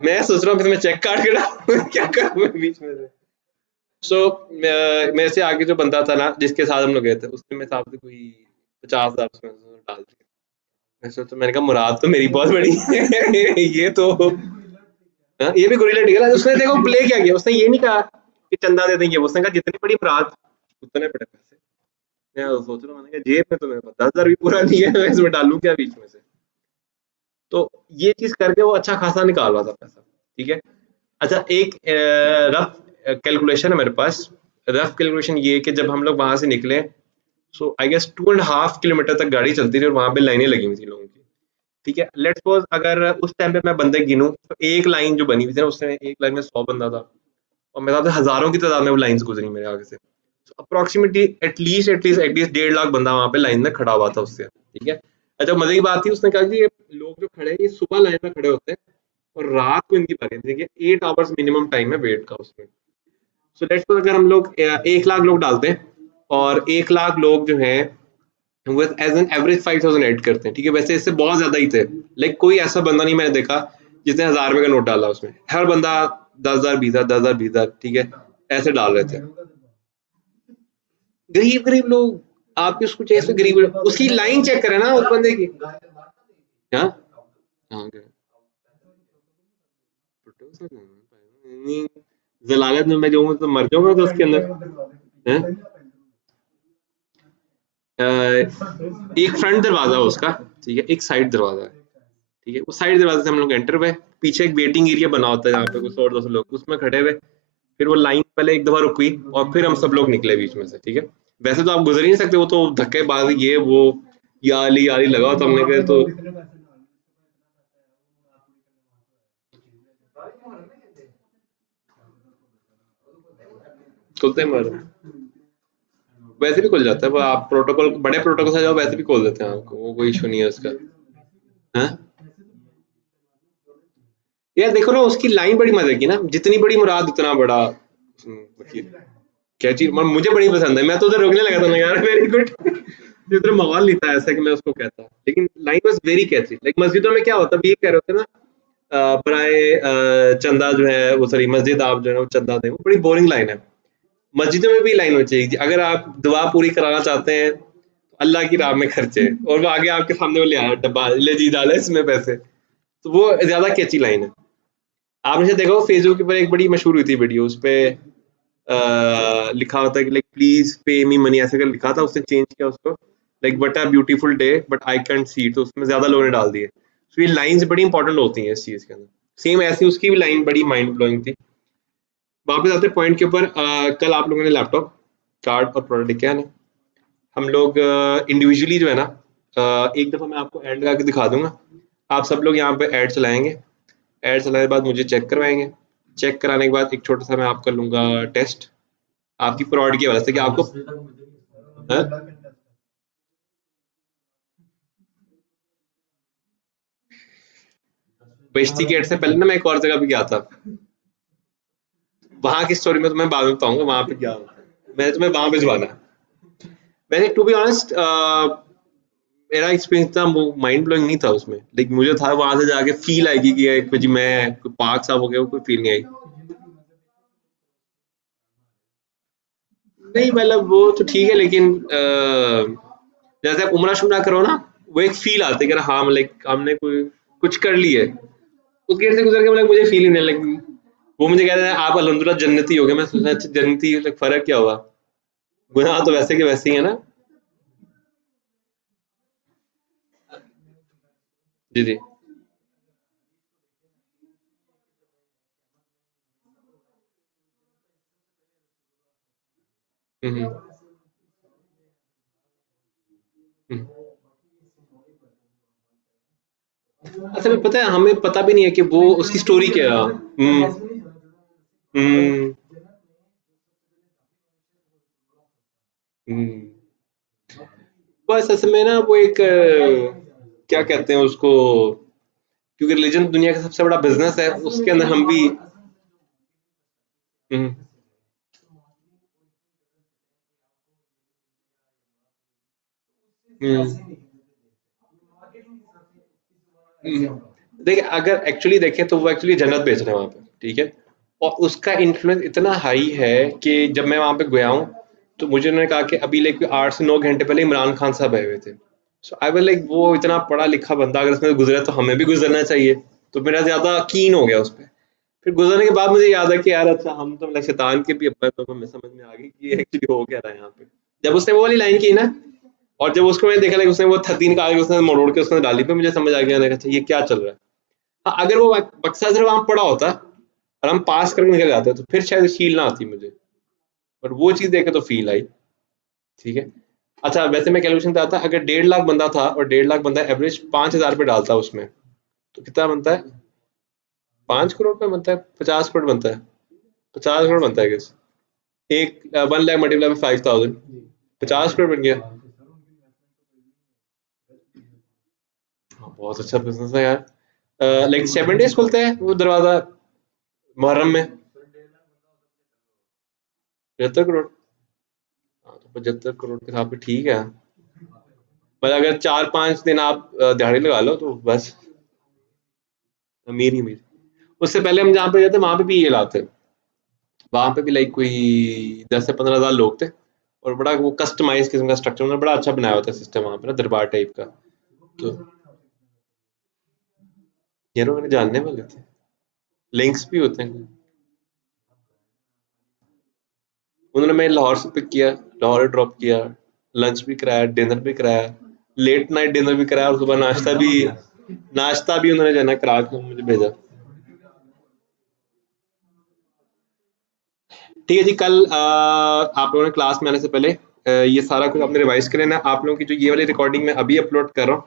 मैं सोच रहा हूँ कि मैं चेक काट के डालूं, क्या करूं मैं बीच में से। सो मेरे से आगे जो बंदा था ना जिसके साथ हम लोग गए थे, उसने मेरे हिसाब से कोई 50,000 उसमें डाल दिया। मैं सोचा, मैंने कहा मुराद तो मेरी बहुत बड़ी है ये तो। हाँ, ये भी गोरिल्ला टिकल है। उसने देखो प्ले क्या किया, उसने ये नहीं कहा कि चंदा दे देंगे, उसने कहा जितनी बड़ी मुराद उतने बड़े पैसे। मैं सोच रहा हूँ, मैंने कहा जेब में तो मेरे पास 10,000 भी पूरा नहीं है, मैं इसमें डालूं क्या बीच में से। तो ये चीज करके वो अच्छा खासा निकाल रहा था पैसा, ठीक है। अच्छा, एक रफ कैलकुलेशन है मेरे पास। रफ कैलकुलेशन ये है कि जब हम लोग वहां से निकले, सो आई गेस 2.5 किलोमीटर तक गाड़ी चलती रही और वहां पे लाइनें लगी हुई थी लोगों की, ठीक है। लेट्स सपोज अगर उस टाइम पे मैं बंदे गिनूं, तो एक लाइन जो बनी हुई थी ना, उसमें एक लाइन में 100 बंदा था, और मेरे साथ हजारों की तादाद में वो लाइन्स गुजरी मेरे आगे से। अप्रोक्सीमेटली एटलीस्ट 1.5 लाख बंदा वहां पे लाइन में खड़ा हुआ था उससे, ठीक है। अच्छा, मजे की बात थी, उसने कहा कि ये लोग जो खड़े हैं ये सुबह लाइन में खड़े होते हैं और रात को इनकी बारी, ठीक है, 8 आवर्स मिनिमम टाइम है वेट का उसमें। सो लेट्स सपोज अगर हम लोग 1 लाख लोग डालते हैं, और 1 लाख लोग जो हैं वो एज एन एवरेज 5,000 ऐड करते हैं, ठीक है। वैसे इससे बहुत ज्यादा ही थे, लाइक कोई ऐसा बंदा नहीं मैंने देखा जिसने 1,000 रुपए का नोट डाला उसमें। हर बंदा 10,000 20,000 10,000 20,000, ठीक है, ऐसे डाल रहे थे। गरीब गरीब लोग, आपके उसको चाहिए गरीब उसकी लाइन चेक करें ना उस बंदे की। हाँ, हाँ, जलालत में मैं जाऊंगा तो मर जाऊंगा तो उसके अंदर हैं? एक फ्रंट दरवाजा है उसका, ठीक है, एक साइड दरवाजा है, ठीक है। उस साइड दरवाजे से हम लोग एंटर हुए, पीछे एक वेटिंग एरिया बना होता है जहाँ पे कुछ 100 200 लोग उसमें खड़े हुए। फिर वो लाइन पहले एक दफा रुकी और फिर हम सब लोग निकले बीच में से, ठीक है। वैसे तो आप गुजर ही नहीं सकते, वो तो धक्के बाज ये वो, या अली लगा तो हमने कहा तो। खुलते हैं मगर वैसे भी खुल जाता है वो, आप प्रोटोकॉल बड़े प्रोटोकॉल से जाओ वैसे भी खोल देते हैं आपको, वो कोई इशू नहीं है उसका। हाँ यार देखो ना, उसकी लाइन बड़ी मजे की ना, जितनी बड़ी मुराद उतना बड़ा वकील। क्या चीज मुझे बड़ी पसंद है, मैं तो उधर रोकने लगा था ना यार, वेरी गुड। उधर माहौल नहीं था ऐसा कि मैं उसको कहता, लेकिन line was very catchy. Like मस्जिदों में क्या होता है, ये कह रहे होते हैं ना, बराए चंदा जो है वो, सॉरी मस्जिद आप जो है वो चंदा दें, वो बड़ी बोरिंग लाइन है। मस्जिदों में भी लाइन होनी चाहिए, अगर आप दुआ पूरी कराना चाहते हैं तो अल्लाह की राह में खर्चे, और वो आगे आपके सामने वो ले आया डब्बा, ले जी डाले इसमें पैसे, तो वो ज्यादा कैची लाइन है। आपने शायद देखा हो फेसबुक के ऊपर एक बड़ी मशहूर हुई थी वीडियो, उस पे लिखा होता है कि like please pay me money, ऐसे कर लिखा था, उसने चेंज किया उसको, like but a beautiful day but I can't see it, तो उसमें ज्यादा लोगों ने डाल दिए। तो ये लाइंस बड़ी इंपॉर्टेंट होती हैं इस चीज के अंदर। सेम ऐसी उसकी भी लाइन बड़ी माइंड ब्लोइंग थी। वापस आते पॉइंट के ऊपर, कल आप लोगों ने लैपटॉप कार्ड और प्रोडक्ट लेके आने, हम लोग इंडिविजुअली जो है ना, एक दफा मैं आपको ऐड लगा के दिखा दूंगा, आप सब लोग यहाँ पे ऐड चलाएंगे, ऐड चलाने के बाद मुझे चेक करवाएंगे, चेक कराने के बाद एक छोटा सा मैं आपका लूंगा टेस्ट, आपकी प्रोडक्ट की वजह से कि आपको हाँ? बेइज्जती गेट से पहले ना मैं एक और जगह पे गया था, वहां की स्टोरी में तुम्हें बाद में बताऊंगा, वहां पे क्या मैंने तुम्हें वहां भिजवाना है। वैसे टू बी ऑनेस्ट मेरा एक्सपीरियंस इतना माइंड ब्लोइंग नहीं था उसमें, लेकिन मुझे था वहां से जाके फील आएगी कि कुछ मैं कोई पार्क साहब हो गया, वो कोई फील नहीं आई। नहीं मतलब वो तो ठीक है, लेकिन जैसे आप उमरा शुमरा करो ना, वो एक फील आती है कि हाँ लाइक हमने कोई कुछ कर लिया है। उस गेट से गुजर के मतलब मुझे फील ही नहीं, लाइक वो मुझे कह रहे हैं आप अल्हम्दुलिल्लाह जन्नती हो गए, मैं सोचा अच्छा जन्नती like, फर्क क्या हुआ, गुनाह तो वैसे के वैसे ही है ना। जी जी। हम्म हम्म। अच्छा मैं पता है, हमें पता भी नहीं है कि वो उसकी स्टोरी क्या है। हम्म हम्म। बस असल में ना वो एक क्या कहते हैं उसको, क्योंकि रिलीजन दुनिया का सबसे बड़ा बिजनेस है, उसके अंदर हम भी हम्म हम्म देखिए अगर एक्चुअली देखें तो वो एक्चुअली जन्नत बेच रहे हैं वहाँ पे, ठीक है, और उसका इन्फ्लुएंस इतना हाई है कि जब मैं वहाँ पे गया हूँ तो मुझे उन्होंने कहा कि अभी लाइक 8 से 9 घंटे पहले इमरान खान साहब आए हुए थे। सो आई वाज लाइक वो इतना पढ़ा लिखा बंदा अगर उसमें गुजरा तो हमें भी गुजरना चाहिए, तो मेरा ज्यादा कीन हो गया उस पर। फिर गुजरने के बाद मुझे याद है कि यार अच्छा हम तो मतलब शैतान के भी अब्बा हैं, तो हमें समझ में आ गई कि एक्चुअली हो क्या रहा है यहाँ पे, जब उसने वो वाली लाइन की ना, और जब उसको मैंने देखा लाइक उसने वो थतीन का आगे उसने मोड़ के उसने डाली, पे मुझे समझ आ गया, मैंने कहा अच्छा ये क्या चल रहा है। हाँ, अगर वो बक्सा सिर्फ वहां पड़ा होता और हम पास करके निकल जाते तो फिर शायद फील ना आती मुझे, पर वो चीज देखे तो फील आई। ठीक है। अच्छा वैसे मैं कैलकुलेशन पे आता, अगर 1.5 लाख बंदा था और 1.5 लाख बंदा एवरेज 5,000 पे डालता उसमें, तो कितना बनता है, 5 करोड़ पे बनता है, 50 करोड़ बनता है, 50 करोड़ बनता है गेस, एक 1 लाख मल्टीप्लाई में 5,000, 50 करोड़ बन गया। हाँ, बहुत अच्छा बिजनेस है यार। लाइक 7 डेज खुलते हैं वो दरवाजा मुहर्रम में, 75 करोड़। हाँ, तो 75 करोड़ के हिसाब से ठीक है, पर अगर 4-5 दिन आप दिहाड़ी लगा लो तो बस अमीर ही अमीर। उससे पहले हम जहाँ पे गए थे वहां पे भी ये लाते, वहां पे भी लाइक कोई 10 से 15 हज़ार लोग थे, और बड़ा वो कस्टमाइज किस्म का स्ट्रक्चर, उन्होंने बड़ा अच्छा बनाया हुआ था सिस्टम वहां पे ना, दरबार टाइप का। तो यार वो मेरे जानने वाले थे, लिंक्स भी होते हैं। उन्होंने मैं लाहौर से पिक किया, लाहौर ड्रॉप किया, लंच भी कराया, डिनर भी कराया, लेट नाइट डिनर भी कराया, और सुबह नाश्ता भी उन्होंने जो है ना करा के मुझे भेजा। ठीक है जी, कल आप लोगों ने क्लास में आने से पहले ये सारा कुछ आपने रिवाइज कर लेना। आप लोगों की जो ये वाली रिकॉर्डिंग मैं अभी अपलोड कर रहा हूँ,